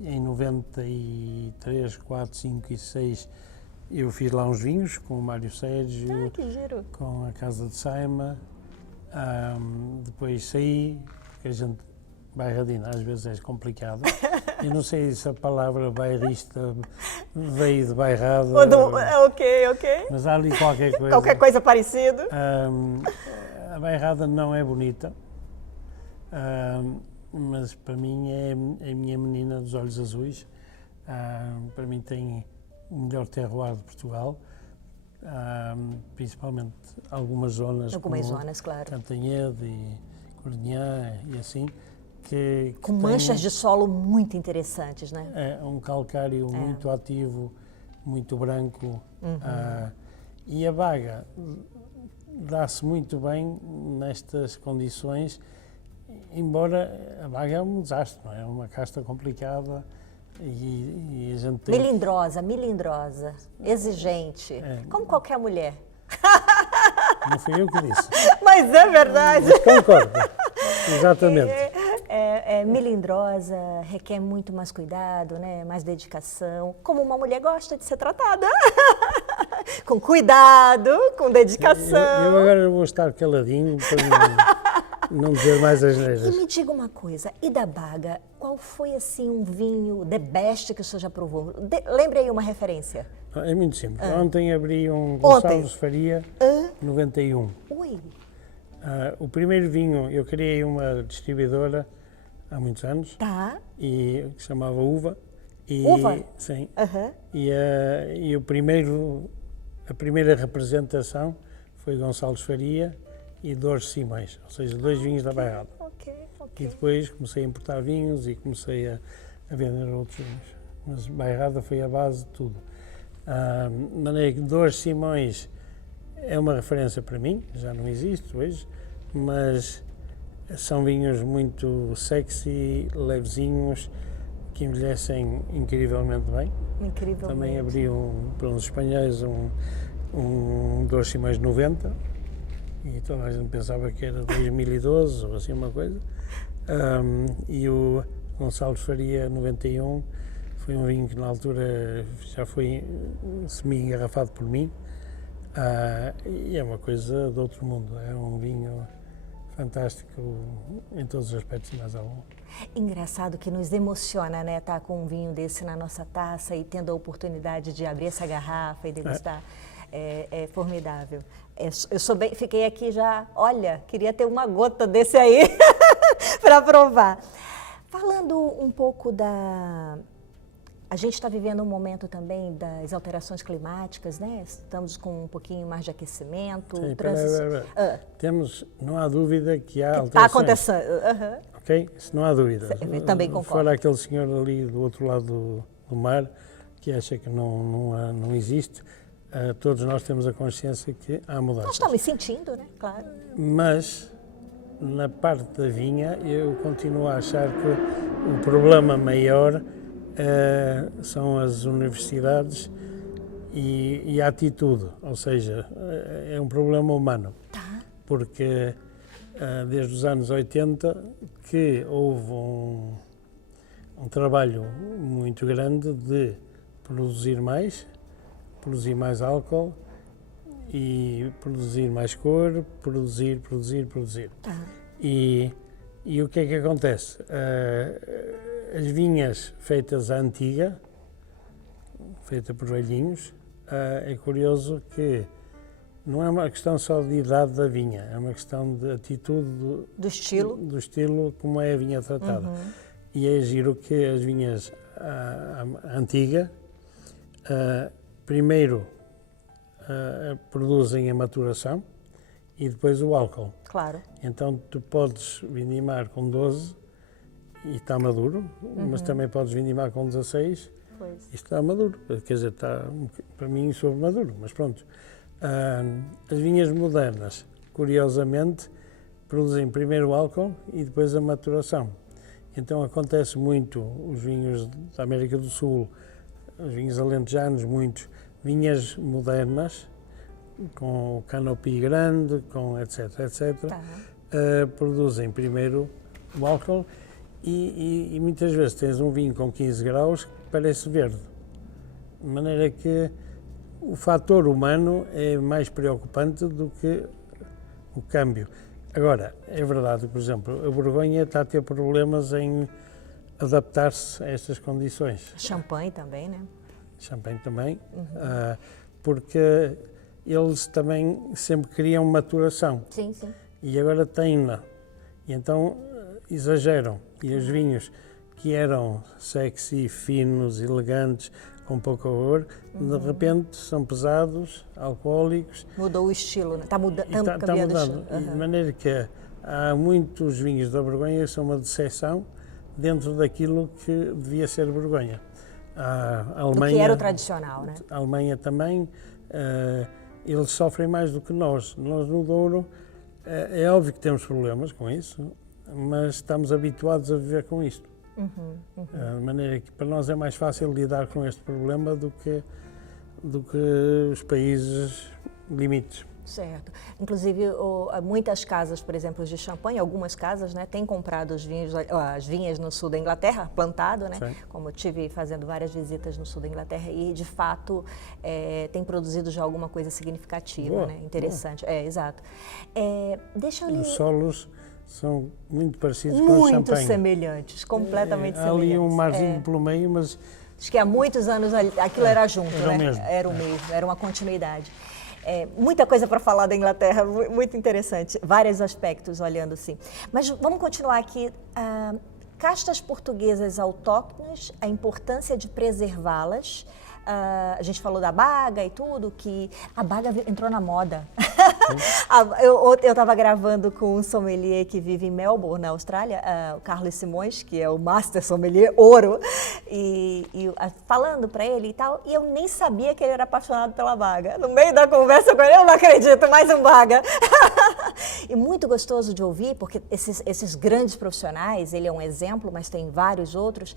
Em 93, 4, 5 e 6 eu fiz lá uns vinhos com o Mário Sérgio, com a Casa de Saima. Depois saí, porque a gente, bairradina, às vezes é complicado. Eu não sei se a palavra bairrista veio de bairrada. Ok. Mas há ali qualquer coisa. Qualquer coisa parecida. A bairrada não é bonita, mas para mim é a minha menina dos olhos azuis. Para mim tem o melhor terroir de Portugal, principalmente algumas zonas. Algumas zonas, claro. Cantanhede e Corinhã e assim. Com manchas de solo muito interessantes, né? É um calcário muito ativo, muito branco. E a baga dá-se muito bem nestas condições, embora a baga é um desastre, não é? É uma casta complicada e a gente tem... Melindrosa, exigente, como qualquer mulher. Não fui eu que disse. Mas é verdade. Mas concordo, exatamente. Melindrosa, requer muito mais cuidado, né? Mais dedicação, como uma mulher gosta de ser tratada. Com cuidado, com dedicação. Eu agora vou estar caladinho não dizer mais E asneiras. me diga uma coisa, e da Baga, qual foi assim um vinho the best que o senhor já provou? Lembre aí uma referência. É muito simples. Ontem abri um Ontem? Gonçalves Faria 91. Ui, O primeiro vinho, eu criei uma distribuidora há muitos anos, tá. e que se chamava Uva. E, Uva? Sim. Aham. E a primeira representação foi Gonçalves Faria e Dores Simões, ou seja, 2 vinhos da Bairrada. Ok, E ok. depois comecei a importar vinhos e comecei a vender outros vinhos. Mas Bairrada foi a base de tudo. De maneira que Dores Simões é uma referência para mim, já não existe hoje, mas são vinhos muito sexy, levezinhos, que envelhecem incrivelmente bem. Incrível. Também abri para uns espanhóis um Dores Simões 90, e toda a gente pensava que era 2012 ou assim uma coisa. E o Gonçalves Faria 91 foi um vinho que na altura já foi semi-engarrafado por mim, e é uma coisa de outro mundo. É um vinho fantástico em todos os aspectos e mais algum. Engraçado que nos emociona, né, estar com um vinho desse na nossa taça e tendo a oportunidade de abrir essa garrafa e degustar. É formidável. Fiquei aqui já, olha, queria ter uma gota desse aí para provar. Falando um pouco a gente está vivendo um momento também das alterações climáticas, né? Estamos com um pouquinho mais de aquecimento. Sim, temos, não há dúvida que há alterações. Está acontecendo. Ok? Isso não há dúvida. Também concordo. Fora aquele senhor ali do outro lado do mar, que acha que não existe, todos nós temos a consciência que há mudanças. Nós estamos sentindo, né? Claro. Mas, na parte da vinha, eu continuo a achar que o problema maior são as universidades e a atitude, ou seja, é um problema humano. Porque desde os anos 80 que houve um trabalho muito grande de produzir mais álcool e produzir mais cor, produzir. E o que é que acontece? As vinhas feitas à antiga, feitas por velhinhos, é curioso que não é uma questão só de idade da vinha, é uma questão de atitude do estilo como é a vinha tratada. E é giro que as vinhas antiga primeiro produzem a maturação e depois o álcool. Claro. Então tu podes vindimar com 12 e está maduro, mas também podes vindimar com 16 e está maduro. Quer dizer, está para mim sobre maduro, mas pronto. As vinhas modernas, curiosamente, produzem primeiro o álcool e depois a maturação. Então acontece muito os vinhos da América do Sul, os vinhos alentejanos, muitos vinhas modernas, com canopy grande, com etc, produzem primeiro o álcool e muitas vezes tens um vinho com 15 graus que parece verde. De maneira que o fator humano é mais preocupante do que o câmbio. Agora, é verdade que, por exemplo, a Borgonha está a ter problemas em adaptar-se a estas condições. Champanhe também, né? Champanhe também, porque eles também sempre queriam maturação. Sim. E agora têm-na. E então exageram. E os vinhos que eram sexy, finos, elegantes, com pouca cor, de repente são pesados, alcoólicos. Mudou o estilo, né? Está mudando. cambiando o estilo. E de maneira que há muitos vinhos da Borgonha que são uma decepção dentro daquilo que devia ser Borgonha. A Alemanha, do que era o tradicional, né? A Alemanha também, eles sofrem mais do que nós. Nós no Douro, é óbvio que temos problemas com isso, mas estamos habituados a viver com isto. De maneira que para nós é mais fácil lidar com este problema do que os países limites. Certo. Inclusive, muitas casas, por exemplo, de champanhe, algumas casas, né, têm comprado as vinhas no sul da Inglaterra, plantado, né? Sim. Como eu estive fazendo várias visitas no sul da Inglaterra e, de fato, tem produzido já alguma coisa significativa, né? Interessante. Exato. Deixa eu ler... Os solos São muito parecidos com o Muito champanhe. semelhantes, completamente Há semelhantes. ali um marzinho pelo meio, mas Acho que há muitos anos aquilo era junto, era o né? mesmo. Era o mesmo, era uma continuidade. Muita coisa para falar da Inglaterra, muito interessante, vários aspectos olhando assim. Mas vamos continuar aqui. Castas portuguesas autóctones, a importância de preservá-las. A gente falou da baga e tudo, que a baga entrou na moda. Eu estava gravando com um sommelier que vive em Melbourne, na Austrália, o Carlos Simões, que é o Master Sommelier Ouro, falando para ele e tal, e eu nem sabia que ele era apaixonado pela baga. No meio da conversa com ele, eu não acredito, mais um baga. E muito gostoso de ouvir, porque esses grandes profissionais, ele é um exemplo, mas tem vários outros,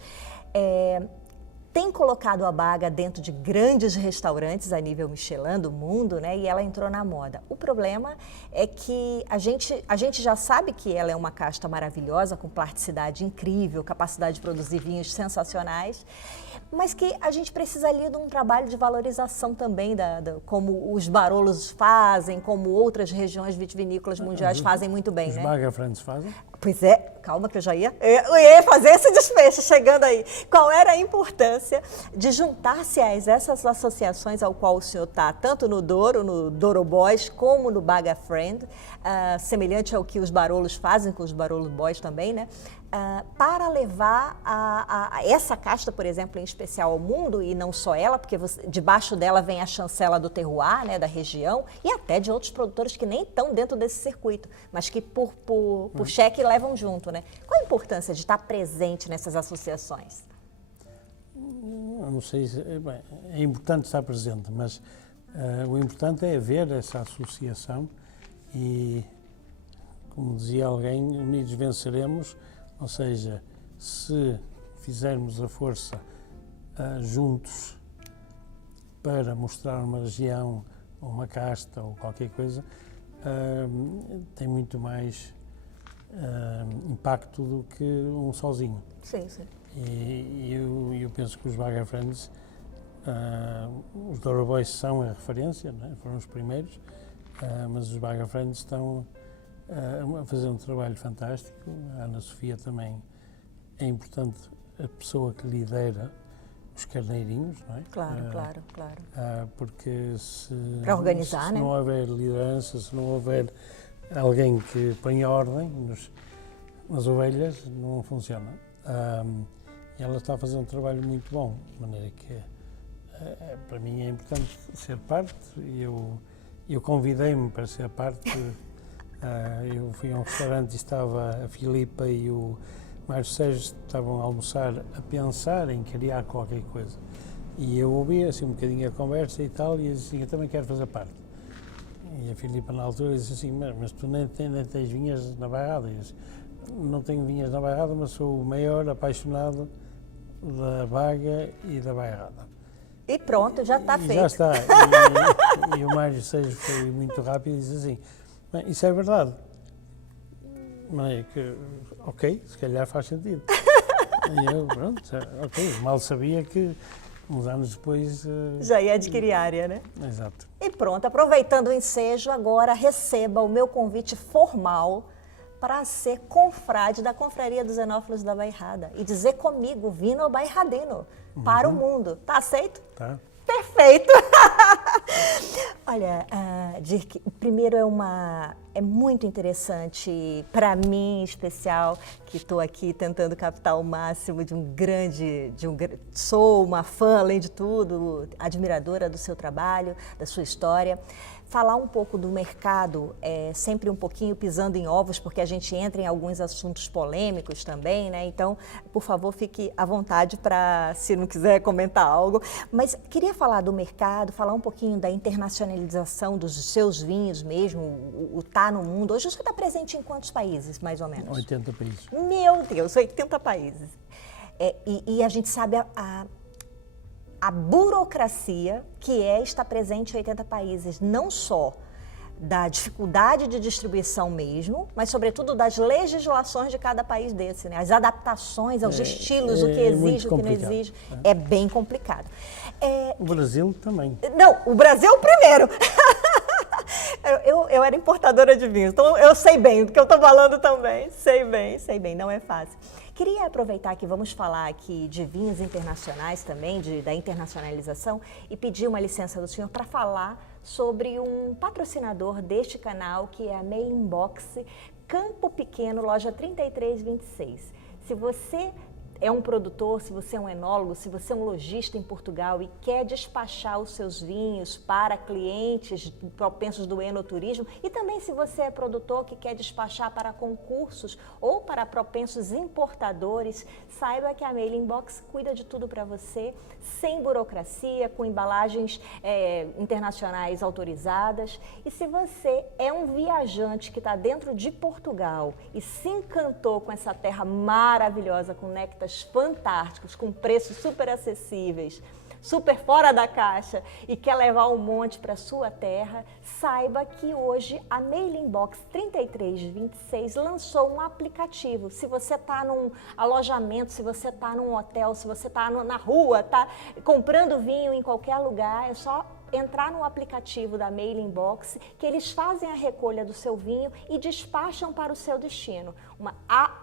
tem colocado a baga dentro de grandes restaurantes a nível Michelin do mundo, né? E ela entrou na moda. O problema é que a gente já sabe que ela é uma casta maravilhosa, com plasticidade incrível, capacidade de produzir vinhos sensacionais, mas que a gente precisa ali de um trabalho de valorização também, como os Barolos fazem, como outras regiões vitivinícolas mundiais fazem muito bem, os né? Baga Friends fazem. Pois é, calma que eu ia fazer esse desfecho chegando aí. Qual era a importância de juntar-se a essas associações ao qual o senhor está, tanto no Douro Boys, como no Baga Friend, semelhante ao que os Barolos fazem com os Barolo Boys também, né? Para levar essa casta, por exemplo, em especial ao mundo, e não só ela, porque debaixo dela vem a chancela do terroir, né, da região, e até de outros produtores que nem estão dentro desse circuito, mas que por cheque levam junto, né? Qual a importância de estar presente nessas associações? Eu não sei, é importante estar presente, mas o importante é ver essa associação e, como dizia alguém, unidos venceremos. Ou seja, se fizermos a força juntos para mostrar uma região, ou uma casta, ou qualquer coisa, tem muito mais impacto do que um sozinho. Sim, sim. E eu penso que os Baga Friends, os Douro Boys são a referência, não é? Foram os primeiros, mas os Baga Friends estão a fazer um trabalho fantástico. A Ana Sofia também é importante, a pessoa que lidera os carneirinhos, não é? Claro. Porque se Para organizar, não houver liderança, se não houver alguém que ponha ordem nas ovelhas, não funciona. E ela está a fazer um trabalho muito bom, de maneira que para mim é importante ser parte. Eu convidei-me para ser parte. Eu fui a um restaurante e estava a Filipa e o Mário Sérgio estavam a almoçar a pensar em criar qualquer coisa. E eu ouvi assim um bocadinho a conversa e tal, e disse assim, eu também quero fazer parte. E a Filipa na altura disse assim, mas tu nem tens vinhas na Bairrada. Eu disse, não tenho vinhas na Bairrada, mas sou o maior apaixonado da Baga e da Bairrada. E pronto, já está feito. Já está. E o Mário Sérgio foi muito rápido e disse assim, isso é verdade. Não é que, ok, se calhar faz sentido. E eu, pronto, ok, mal sabia que uns anos depois... Já ia adquirir área, né? Exato. E pronto, aproveitando o ensejo, agora receba o meu convite formal para ser confrade da Confraria dos Enófilos da Bairrada e dizer comigo, Vino Bairradino, para o mundo. Tá aceito? Tá. Perfeito! Olha, Dirk, primeiro é muito interessante, para mim em especial, que estou aqui tentando captar o máximo sou uma fã, além de tudo, admiradora do seu trabalho, da sua história. Falar um pouco do mercado, sempre um pouquinho pisando em ovos, porque a gente entra em alguns assuntos polêmicos também, né? Então, por favor, fique à vontade para, se não quiser comentar algo. Mas queria falar do mercado, falar um pouquinho da internacionalização dos seus vinhos mesmo, o tá no mundo. Hoje você está presente em quantos países, mais ou menos? 80 países. Meu Deus, 80 países. E a gente sabe a burocracia que está presente em 80 países, não só da dificuldade de distribuição mesmo, mas sobretudo das legislações de cada país desse, né? As adaptações aos estilos, o que exige, o que não exige, é bem complicado. O Brasil também. Não, o Brasil primeiro. Eu era importadora de vinhos, então eu sei bem do que eu estou falando também. Sei bem, não é fácil. Queria aproveitar que vamos falar aqui de vinhos internacionais também, da internacionalização, e pedir uma licença do senhor para falar sobre um patrocinador deste canal, que é a Mailing Box Campo Pequeno, loja 3326. Se você é um produtor, se você é um enólogo, se você é um lojista em Portugal e quer despachar os seus vinhos para clientes propensos do enoturismo, e também se você é produtor que quer despachar para concursos ou para propensos importadores, saiba que a Mailing Box cuida de tudo para você, sem burocracia, com embalagens internacionais autorizadas. E se você é um viajante que está dentro de Portugal e se encantou com essa terra maravilhosa, com néctares fantásticos, com preços super acessíveis, super fora da caixa e quer levar um monte para sua terra, saiba que hoje a Mailing Box 3326 lançou um aplicativo. Se você está num alojamento, se você está num hotel, se você está na rua, está comprando vinho em qualquer lugar, é só entrar no aplicativo da Mailing Box, que eles fazem a recolha do seu vinho e despacham para o seu destino. Uma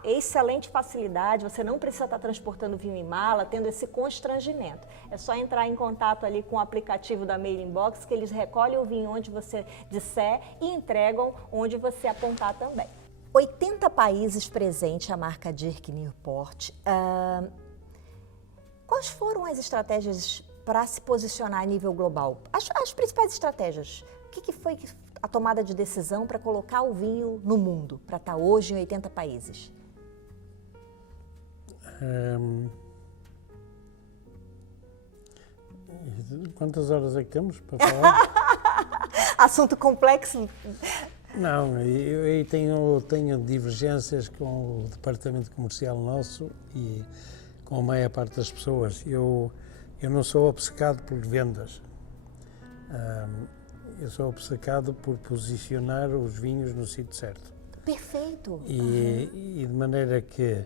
excelente facilidade, você não precisa estar transportando vinho em mala, tendo esse constrangimento. É só entrar em contato ali com o aplicativo da Mailing Box, que eles recolhem o vinho onde você disser e entregam onde você apontar também. 80 países presente a marca Dirk Newport. Quais foram as estratégias para se posicionar a nível global? As principais estratégias. O que foi a tomada de decisão para colocar o vinho no mundo, para estar hoje em 80 países? Quantas horas é que temos para falar? Assunto complexo. Não, eu tenho divergências com o departamento comercial nosso e com a maior parte das pessoas. Eu não sou obcecado por vendas, eu sou obcecado por posicionar os vinhos no sítio certo. Perfeito. E de maneira que...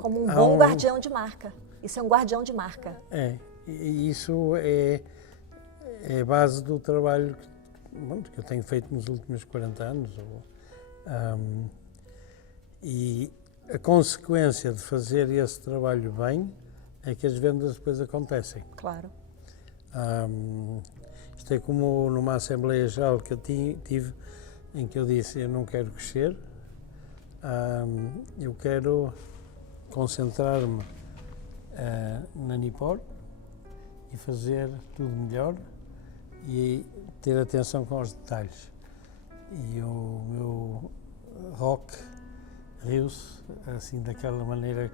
como um bom guardião de marca. Isso é um guardião de marca. E isso é a base do trabalho que eu tenho feito nos últimos 40 anos. E a consequência de fazer esse trabalho bem é que as vendas depois acontecem. Claro. Isto é como numa Assembleia Geral que eu tive, em que eu disse, eu não quero crescer, eu quero concentrar-me na Nipor e fazer tudo melhor e ter atenção com os detalhes. E o meu rock riu-se, assim, daquela maneira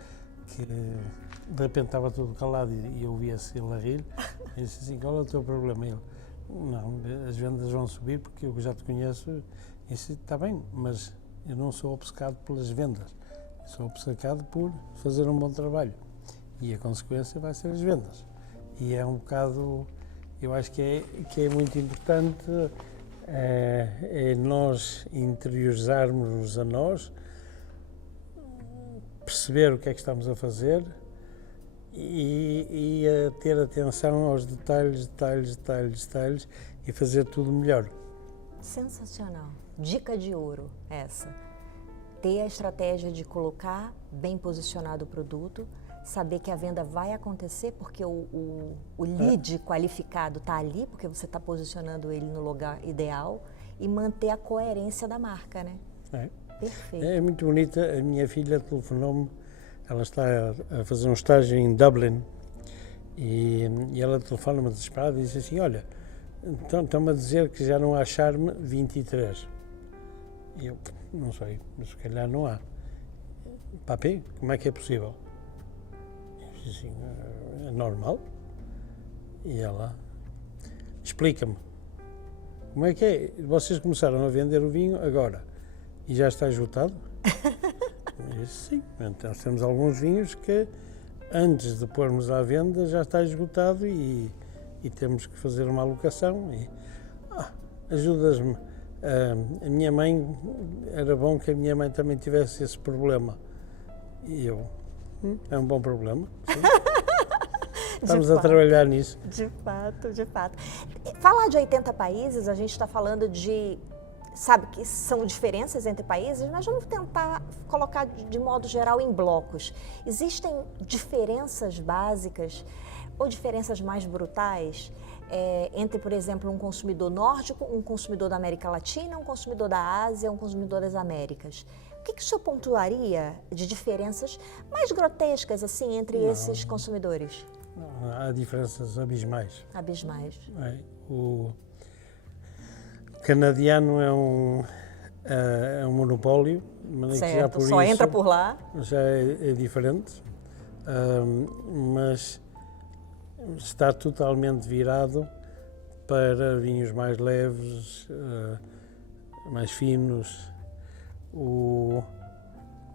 que de repente estava tudo calado e eu via-se ele a rir. E disse assim, qual é o teu problema? Ele, não, as vendas vão subir porque eu já te conheço. Eu disse, está bem, mas eu não sou obcecado pelas vendas, eu sou obcecado por fazer um bom trabalho. E a consequência vai ser as vendas. E é um bocado, eu acho que é muito importante nós interiorizarmos a nós, perceber o que é que estamos a fazer e a ter atenção aos detalhes e fazer tudo melhor. Sensacional. Dica de ouro essa. Ter a estratégia de colocar bem posicionado o produto, saber que a venda vai acontecer porque o lead qualificado está ali, porque você está posicionando ele no lugar ideal, e manter a coerência da marca, né? Perfeito. É muito bonita. A minha filha telefonou-me, ela está a fazer um estágio em Dublin e ela telefona-me desesperada e diz assim, olha, então estão-me a dizer que já não há Charme 23. E eu, não sei, mas se calhar não há. Papi, como é que é possível? Eu disse assim, é normal. E ela, explica-me, como é que é? Vocês começaram a vender o vinho agora e já está esgotado? Eu disse, sim. Então, nós temos alguns vinhos que antes de pormos à venda já está esgotado e temos que fazer uma alocação. E, ajudas-me. A minha mãe, era bom que a minha mãe também tivesse esse problema. E eu, é um bom problema, sim. estamos a trabalhar nisso. De fato, de fato. Falar de 80 países, a gente está falando de, sabe que são diferenças entre países, mas vamos tentar colocar de modo geral em blocos. Existem diferenças básicas ou diferenças mais brutais entre, por exemplo, um consumidor nórdico, um consumidor da América Latina, um consumidor da Ásia, um consumidor das Américas? O que o senhor pontuaria de diferenças mais grotescas assim entre esses consumidores? Não, há diferenças abismais. Abismais. O canadiano é um monopólio, mas Certo, já por só isso entra por lá. já é diferente, mas está totalmente virado para vinhos mais leves, mais finos. O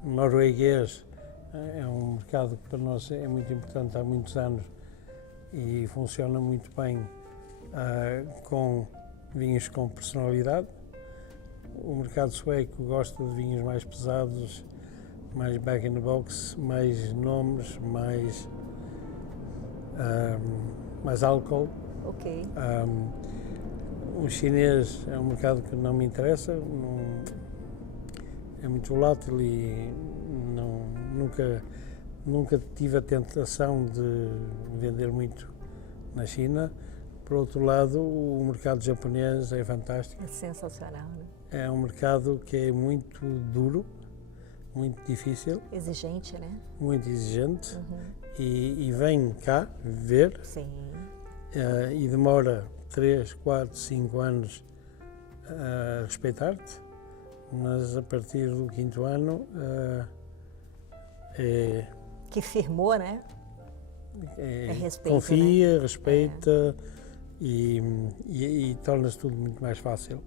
norueguês é um mercado que para nós é muito importante há muitos anos e funciona muito bem com vinhos com personalidade. O mercado sueco gosta de vinhos mais pesados, mais back in the box, mais nomes, mais álcool. Ok. O chinês é um mercado que não me interessa, é muito volátil e nunca tive a tentação de vender muito na China. Por outro lado, o mercado japonês é fantástico. É sensacional, né? É um mercado que é muito duro, muito difícil. Exigente, né? Muito exigente. E vem cá ver. Sim. E demora 3, 4, 5 anos a respeitar-te, mas a partir do 5º ano Que firmou, né? Respeito, confia, né? respeita e torna-se tudo muito mais fácil.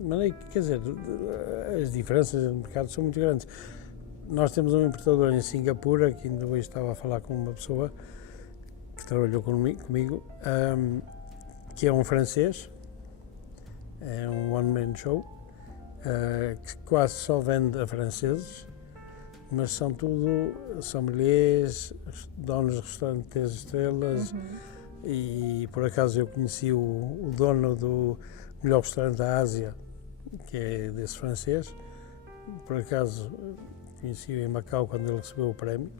Mas, quer dizer, as diferenças no mercado são muito grandes. Nós temos um importador em Singapura, que ainda hoje estava a falar com uma pessoa que trabalhou comigo, que é um francês, é um one-man show, que quase só vende a franceses, mas são tudo sommeliers, donos de restaurante de 3 estrelas, e por acaso eu conheci o dono do melhor restaurante da Ásia, que é desse francês, por acaso conheci-o em Macau quando ele recebeu o prémio.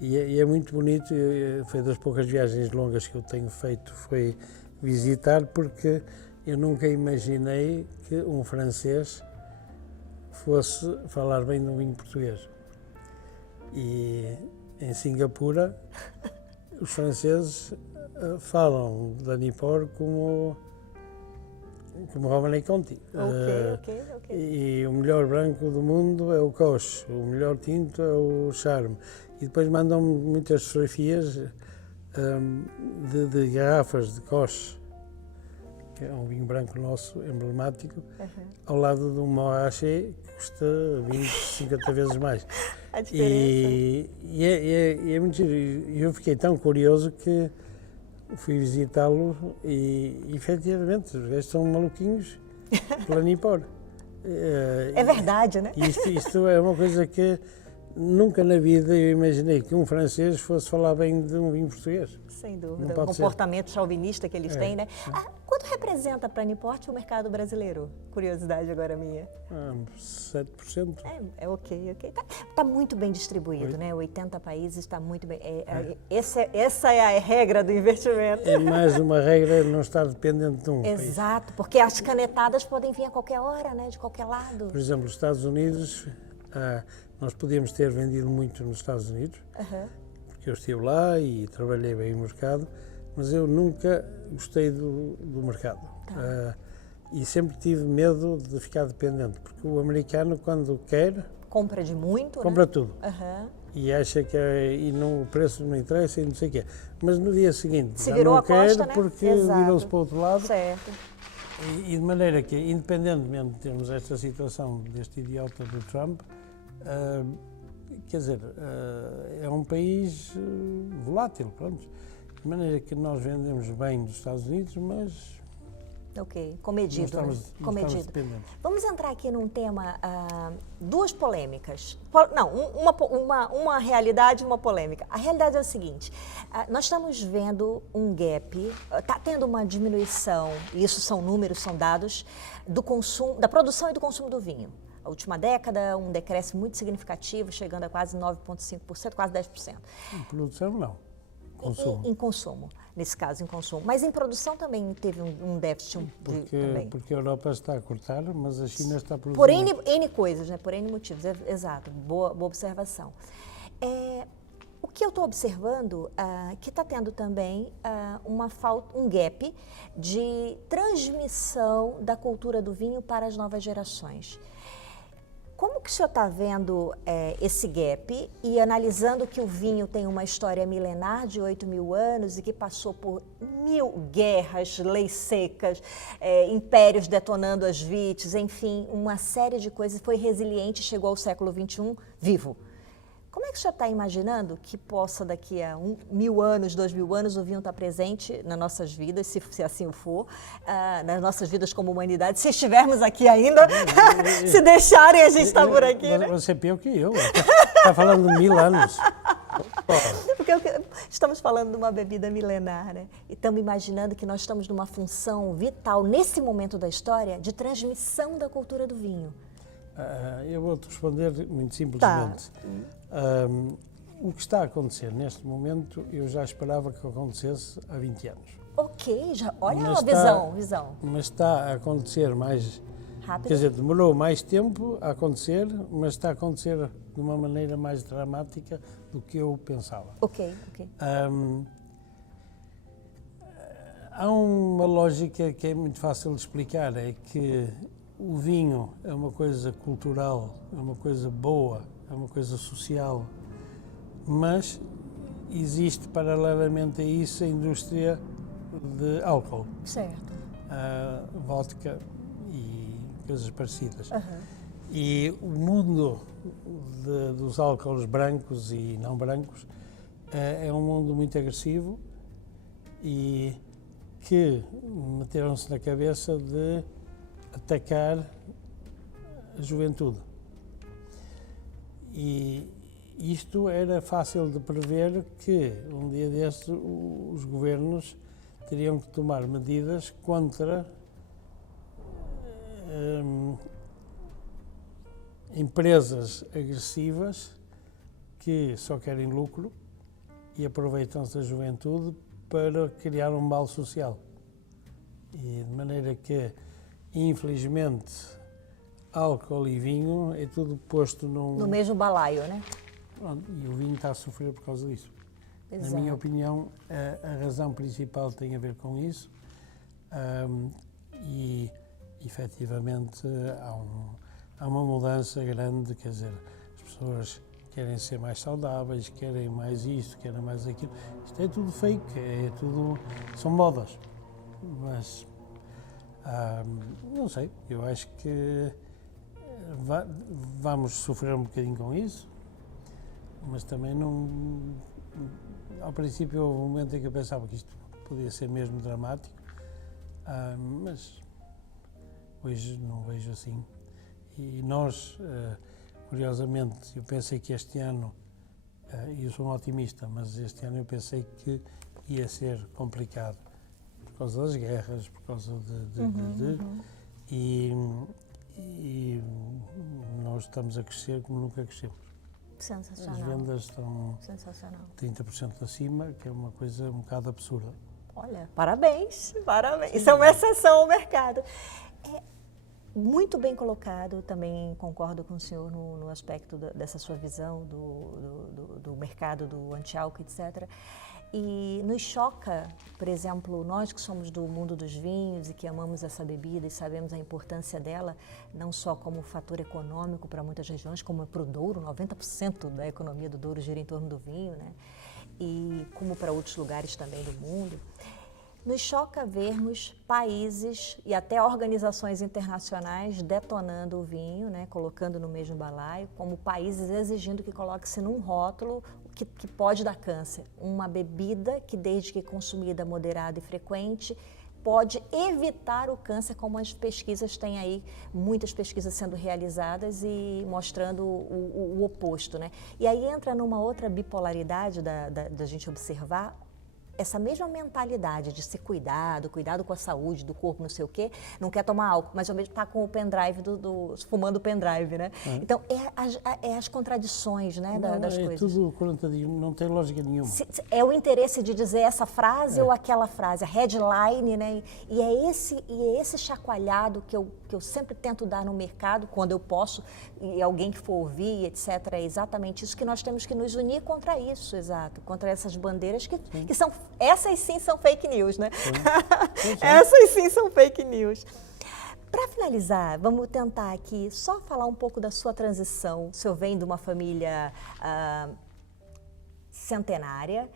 E é muito bonito, foi das poucas viagens longas que eu tenho feito, foi visitar, porque eu nunca imaginei que um francês fosse falar bem de um vinho português. E em Singapura, os franceses falam da Nipor como Romanée Conti. Ok. E o melhor branco do mundo é o Coche, o melhor tinto é o Charme. E depois mandam-me muitas fotografias de garrafas de Coche, que é um vinho branco nosso, emblemático, ao lado de um Moaché que custa 20, 50 vezes mais. A diferença. E é muito giro. Eu fiquei tão curioso que fui visitá-lo e, efetivamente, os gajos são maluquinhos pela Nipor. É verdade, né? Isto é uma coisa que nunca na vida eu imaginei que um francês fosse falar bem de um vinho português. Sem dúvida. Não O pode comportamento chauvinista que eles têm, né? Quanto representa para a Niport o mercado brasileiro? Curiosidade agora minha. 7%. É ok. Tá muito bem distribuído, né? 80 países está muito bem. Essa é a regra do investimento. É mais uma regra não estar dependente de um país. Exato, porque as canetadas podem vir a qualquer hora, né? De qualquer lado. Por exemplo, os Estados Unidos, nós podíamos ter vendido muito nos Estados Unidos, porque eu estive lá e trabalhei bem o mercado, mas eu nunca gostei do mercado. E sempre tive medo de ficar dependente, porque o americano, quando quer... Compra de muito, compra né? tudo. E acha que o preço não interessa e não sei o quê. Mas no dia seguinte se já virou não a costa, quer, né? porque Exato. virou-se para o outro lado. Certo. E de maneira que, independentemente de termos esta situação deste idiota do Trump, quer dizer, é um país volátil, pronto. De maneira que nós vendemos bem dos Estados Unidos, mas Ok, comedido, Não né? estamos Comedido. dependentes. Vamos entrar aqui num tema, duas polêmicas. Não, uma realidade e uma polêmica. A realidade é o seguinte, nós estamos vendo um gap, está tendo uma diminuição, e isso são números, são dados, do consumo, da produção e do consumo do vinho. A última década, um decréscimo muito significativo, chegando a quase 9,5%, quase 10%. Em produção, não. Consumo. Em consumo, nesse caso, em consumo. Mas em produção também teve um déficit também. Porque a Europa está a cortar, mas a China está a produzir. Por N coisas, né? Por N motivos, exato, boa observação. O que eu estou observando, que está tendo também um gap de transmissão da cultura do vinho para as novas gerações. Como que o senhor está vendo esse gap e analisando que o vinho tem uma história milenar de 8.000 anos e que passou por 1.000 guerras, leis secas, impérios detonando as vites, enfim, uma série de coisas, foi resiliente e chegou ao século XXI vivo. Como é que o senhor está imaginando que possa, daqui a 1.000 anos, 2.000 anos, o vinho estar presente nas nossas vidas, se assim o for, nas nossas vidas como humanidade, se estivermos aqui ainda, se deixarem a gente estar por aqui, né? Você é pior que eu. Está falando de 1.000 anos. Porque estamos falando de uma bebida milenar, né? E estamos imaginando que nós estamos numa função vital, nesse momento da história, de transmissão da cultura do vinho. Eu vou-te responder muito simplesmente. O que está a acontecer neste momento, eu já esperava que acontecesse há 20 anos. Ok, olha Mas a visão. Mas está a acontecer mais... Rápido? Quer dizer, demorou mais tempo a acontecer, mas está a acontecer de uma maneira mais dramática do que eu pensava. Ok. Há uma lógica que é muito fácil de explicar, é que o vinho é uma coisa cultural, é uma coisa boa, é uma coisa social, mas existe paralelamente a isso a indústria de álcool. Certo. Vodka e coisas parecidas. Uhum. E o mundo dos álcools brancos e não brancos é um mundo muito agressivo e que meteram-se na cabeça de atacar a juventude. E isto era fácil de prever que um dia destes os governos teriam que tomar medidas contra empresas agressivas que só querem lucro e aproveitam-se da juventude para criar um mal social. E de maneira que, infelizmente, álcool e vinho é tudo posto no mesmo balaio, né? E o vinho está a sofrer por causa disso. Exato. Na minha opinião, a razão principal tem a ver com isso e, efetivamente, há uma mudança grande, quer dizer, as pessoas querem ser mais saudáveis, querem mais isto, querem mais aquilo. Isto é tudo fake, são modas. Mas, não sei, eu acho que vamos sofrer um bocadinho com isso, mas também não... Ao princípio houve um momento em que eu pensava que isto podia ser mesmo dramático, mas hoje não vejo assim. E nós, curiosamente, eu pensei que este ano, e eu sou um otimista, mas este ano eu pensei que ia ser complicado por causa das guerras, por causa e nós estamos a crescer como nunca crescemos. Sensacional. As vendas estão Sensacional. 30% acima, que é uma coisa um bocado absurda. Olha, parabéns. Isso é uma exceção ao mercado. Muito bem colocado, também concordo com o senhor no aspecto dessa sua visão do mercado do anti-álcool, etc. E nos choca, por exemplo, nós que somos do mundo dos vinhos e que amamos essa bebida e sabemos a importância dela, não só como fator econômico para muitas regiões, como para o Douro, 90% da economia do Douro gira em torno do vinho, né? E como para outros lugares também do mundo. Nos choca vermos países e até organizações internacionais detonando o vinho, né, colocando no mesmo balaio, como países exigindo que coloque-se num rótulo que pode dar câncer. Uma bebida que, desde que consumida moderada e frequente, pode evitar o câncer, como as pesquisas têm aí, muitas pesquisas sendo realizadas e mostrando o oposto, né? E aí entra numa outra bipolaridade da gente observar essa mesma mentalidade de se cuidado com a saúde, do corpo, não sei o quê, não quer tomar álcool, mas ao mesmo tempo está com o pendrive, fumando o pendrive, né? Então, as contradições, né, das coisas. Tudo contraditório, não tem lógica nenhuma. É o interesse de dizer essa frase ou aquela frase, a headline, né? E é esse chacoalhado que eu sempre tento dar no mercado, quando eu posso, e alguém que for ouvir, etc., é exatamente isso que nós temos que nos unir contra isso, exato, contra essas bandeiras que são, essas sim são fake news, né? Sim. Essas sim são fake news. Para finalizar, vamos tentar aqui só falar um pouco da sua transição. O senhor vem de uma família centenária,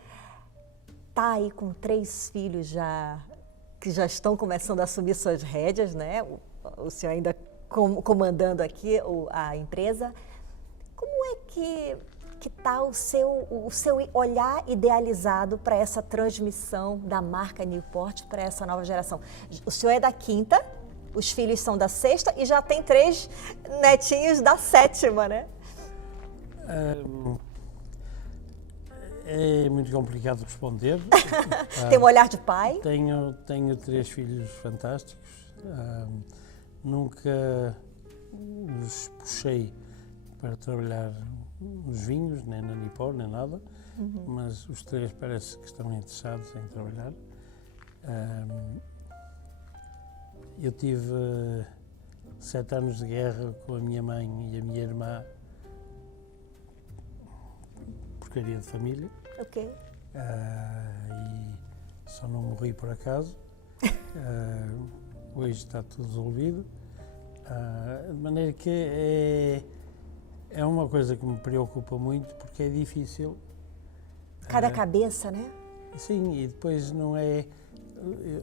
está aí com 3 filhos que já estão começando a assumir suas rédeas, né? O senhor ainda comandando aqui a empresa. Como é que está o seu olhar idealizado para essa transmissão da marca Newport para essa nova geração? O senhor é da 5ª, os filhos são da 6ª e já tem 3 netinhos da 7ª, né? É muito complicado responder. Tem um olhar de pai? Tenho 3 filhos fantásticos. Nunca os puxei para trabalhar nos vinhos, nem na Nipor, nem nada, mas os 3 parece que estão interessados em trabalhar. Eu tive 7 anos de guerra com a minha mãe e a minha irmã, porcaria de família. Ok. E só não morri por acaso. Hoje está tudo resolvido. De maneira que é uma coisa que me preocupa muito, porque é difícil. Cada cabeça, né? Sim, e depois não é...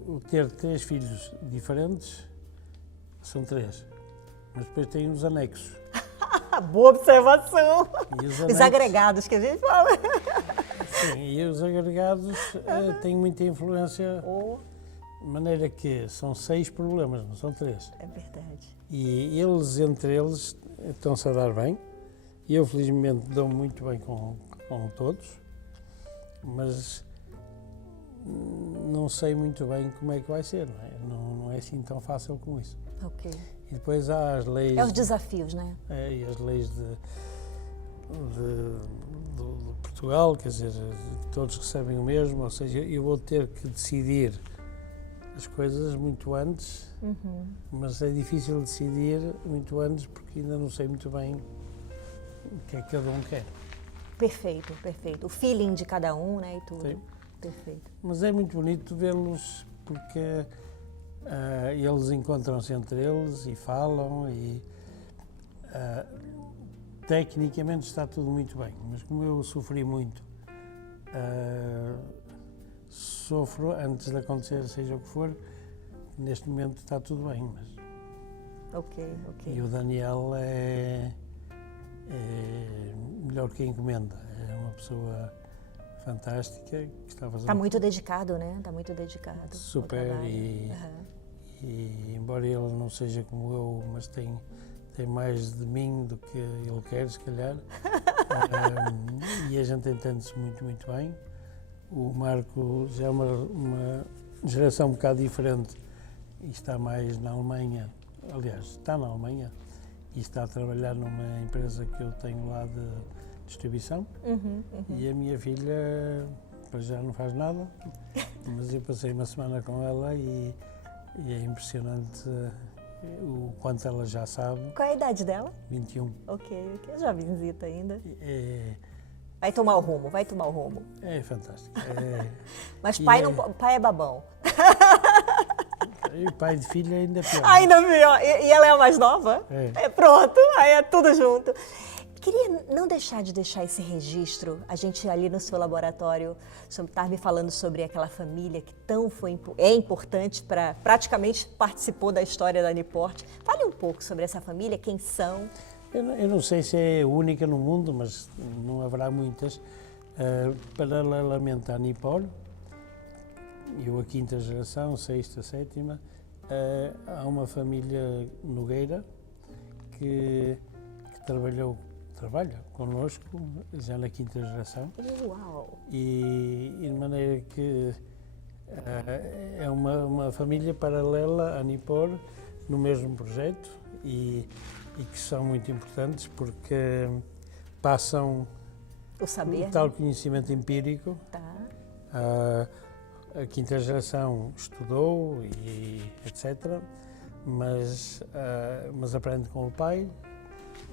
O ter 3 filhos diferentes, são 3, mas depois tem os anexos. Boa observação! Os agregados que a gente fala. Sim, e os agregados têm muita influência, de maneira que são 6 problemas, não são 3. É verdade. E eles, entre eles, estão-se a dar bem. E eu, felizmente, dou muito bem com todos, mas não sei muito bem como é que vai ser, não é? Não é assim tão fácil como isso. Ok. E depois há as leis... É os desafios, né? E as leis de Portugal, quer dizer, todos recebem o mesmo, ou seja, eu vou ter que decidir as coisas muito antes, mas é difícil decidir muito antes porque ainda não sei muito bem o que é que cada um quer. Perfeito, perfeito. O feeling de cada um, né, e tudo. Sim. Perfeito. Mas é muito bonito vê-los porque eles encontram-se entre eles e falam e tecnicamente está tudo muito bem, mas como eu sofri muito, sofro antes de acontecer, seja o que for, neste momento está tudo bem. Mas... Ok. E o Daniel é melhor que a encomenda, é uma pessoa fantástica que está fazendo... Está muito dedicado, né? Está muito dedicado. Super, e embora ele não seja como eu, mas tem mais de mim do que ele quer, se calhar. E a gente entende-se muito, muito bem. O Marco já é uma geração um bocado diferente e está mais na Alemanha. Aliás, está na Alemanha e está a trabalhar numa empresa que eu tenho lá de distribuição. E a minha filha, pois já não faz nada, mas eu passei uma semana com ela e é impressionante o quanto ela já sabe. Qual é a idade dela? 21. Ok. Jovenzinha ainda. É, vai tomar o rumo. É fantástico. Mas pai é babão. E o pai de filha ainda é pior. Ainda pior. E ela é a mais nova? Pronto, aí é tudo junto. Queria não deixar de deixar esse registro, a gente ali no seu laboratório, estava me falando sobre aquela família que é importante praticamente participou da história da Newport. Fale um pouco sobre essa família, quem são. Eu não sei se é única no mundo, mas não haverá muitas. Paralelamente à Newport, eu a quinta geração, sexta, sétima, há uma família Nogueira que trabalha connosco já na quinta geração. Uau! E de maneira que é uma família paralela à Nipor no mesmo projeto e que são muito importantes porque passam O saber, tal conhecimento empírico. Tá. A quinta geração estudou e etc., mas aprende com o pai.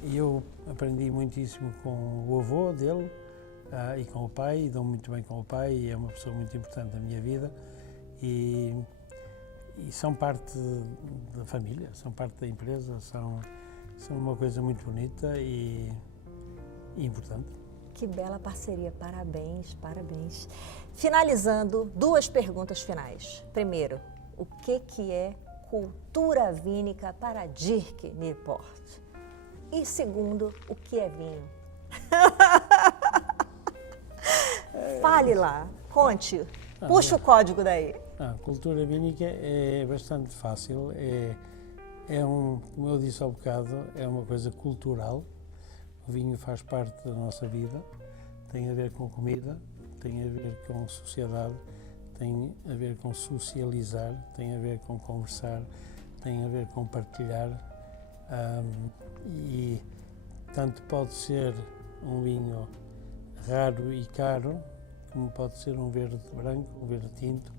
E eu aprendi muitíssimo com o avô dele e com o pai, e dou muito bem com o pai, e é uma pessoa muito importante na minha vida. E são parte da família, são parte da empresa, são uma coisa muito bonita e importante. Que bela parceria, parabéns, parabéns. Finalizando, 2 perguntas finais. Primeiro, o que é cultura vínica para Dirk Nierport? E segundo, o que é vinho? Fale lá, conte, puxa o código daí. A cultura vínica é bastante fácil, como eu disse há bocado, é uma coisa cultural. O vinho faz parte da nossa vida, tem a ver com comida, tem a ver com sociedade, tem a ver com socializar, tem a ver com conversar, tem a ver com partilhar. E tanto pode ser um vinho raro e caro, como pode ser um verde branco, um verde tinto,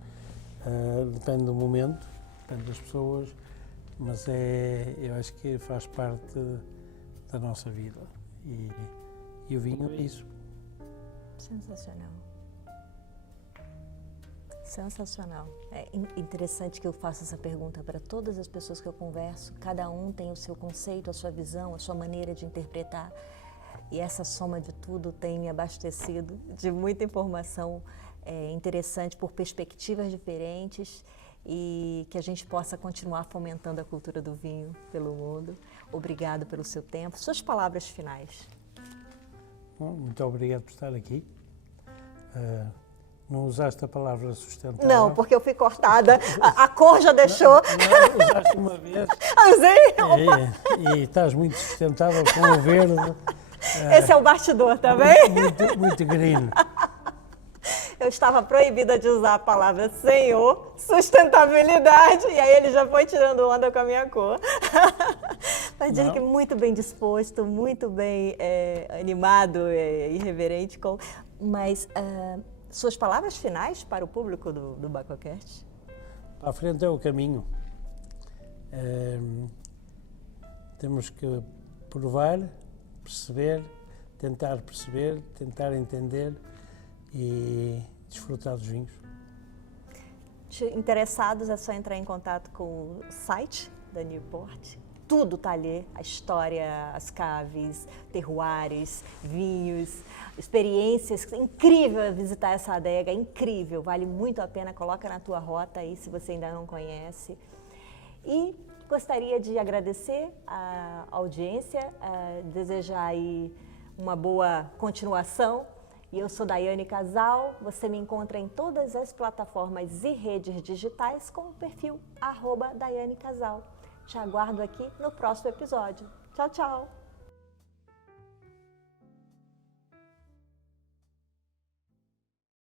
depende do momento, depende das pessoas, mas eu acho que faz parte da nossa vida e o vinho é isso. Sensacional. Sensacional. É interessante que eu faça essa pergunta para todas as pessoas que eu converso. Cada um tem o seu conceito, a sua visão, a sua maneira de interpretar. E essa soma de tudo tem me abastecido de muita informação interessante por perspectivas diferentes e que a gente possa continuar fomentando a cultura do vinho pelo mundo. Obrigado pelo seu tempo. Suas palavras finais. Bom, muito obrigado por estar aqui. Não usaste a palavra sustentável? Não, porque eu fui cortada. A cor já deixou. Não, usaste uma vez. Usei? E estás muito sustentável com o verde. Esse é o bastidor, tá bem? Muito green. Eu estava proibida de usar a palavra Senhor, sustentabilidade, e aí ele já foi tirando onda com a minha cor. Mas Dirk, muito bem disposto, muito bem animado e irreverente. Mas suas palavras finais para o público do BacoCast? À frente é o caminho. Temos que provar, perceber, tentar entender e desfrutar dos vinhos. Interessados, é só entrar em contato com o site da Nierport. Tudo está ali, a história, as caves, terroirs, vinhos, experiências. Incrível visitar essa adega, incrível, vale muito a pena, coloca na tua rota aí se você ainda não conhece. E gostaria de agradecer a audiência, desejar aí uma boa continuação. E eu sou Daiane Casal, você me encontra em todas as plataformas e redes digitais com o perfil @DaianeCasal. Te aguardo aqui no próximo episódio. Tchau, tchau!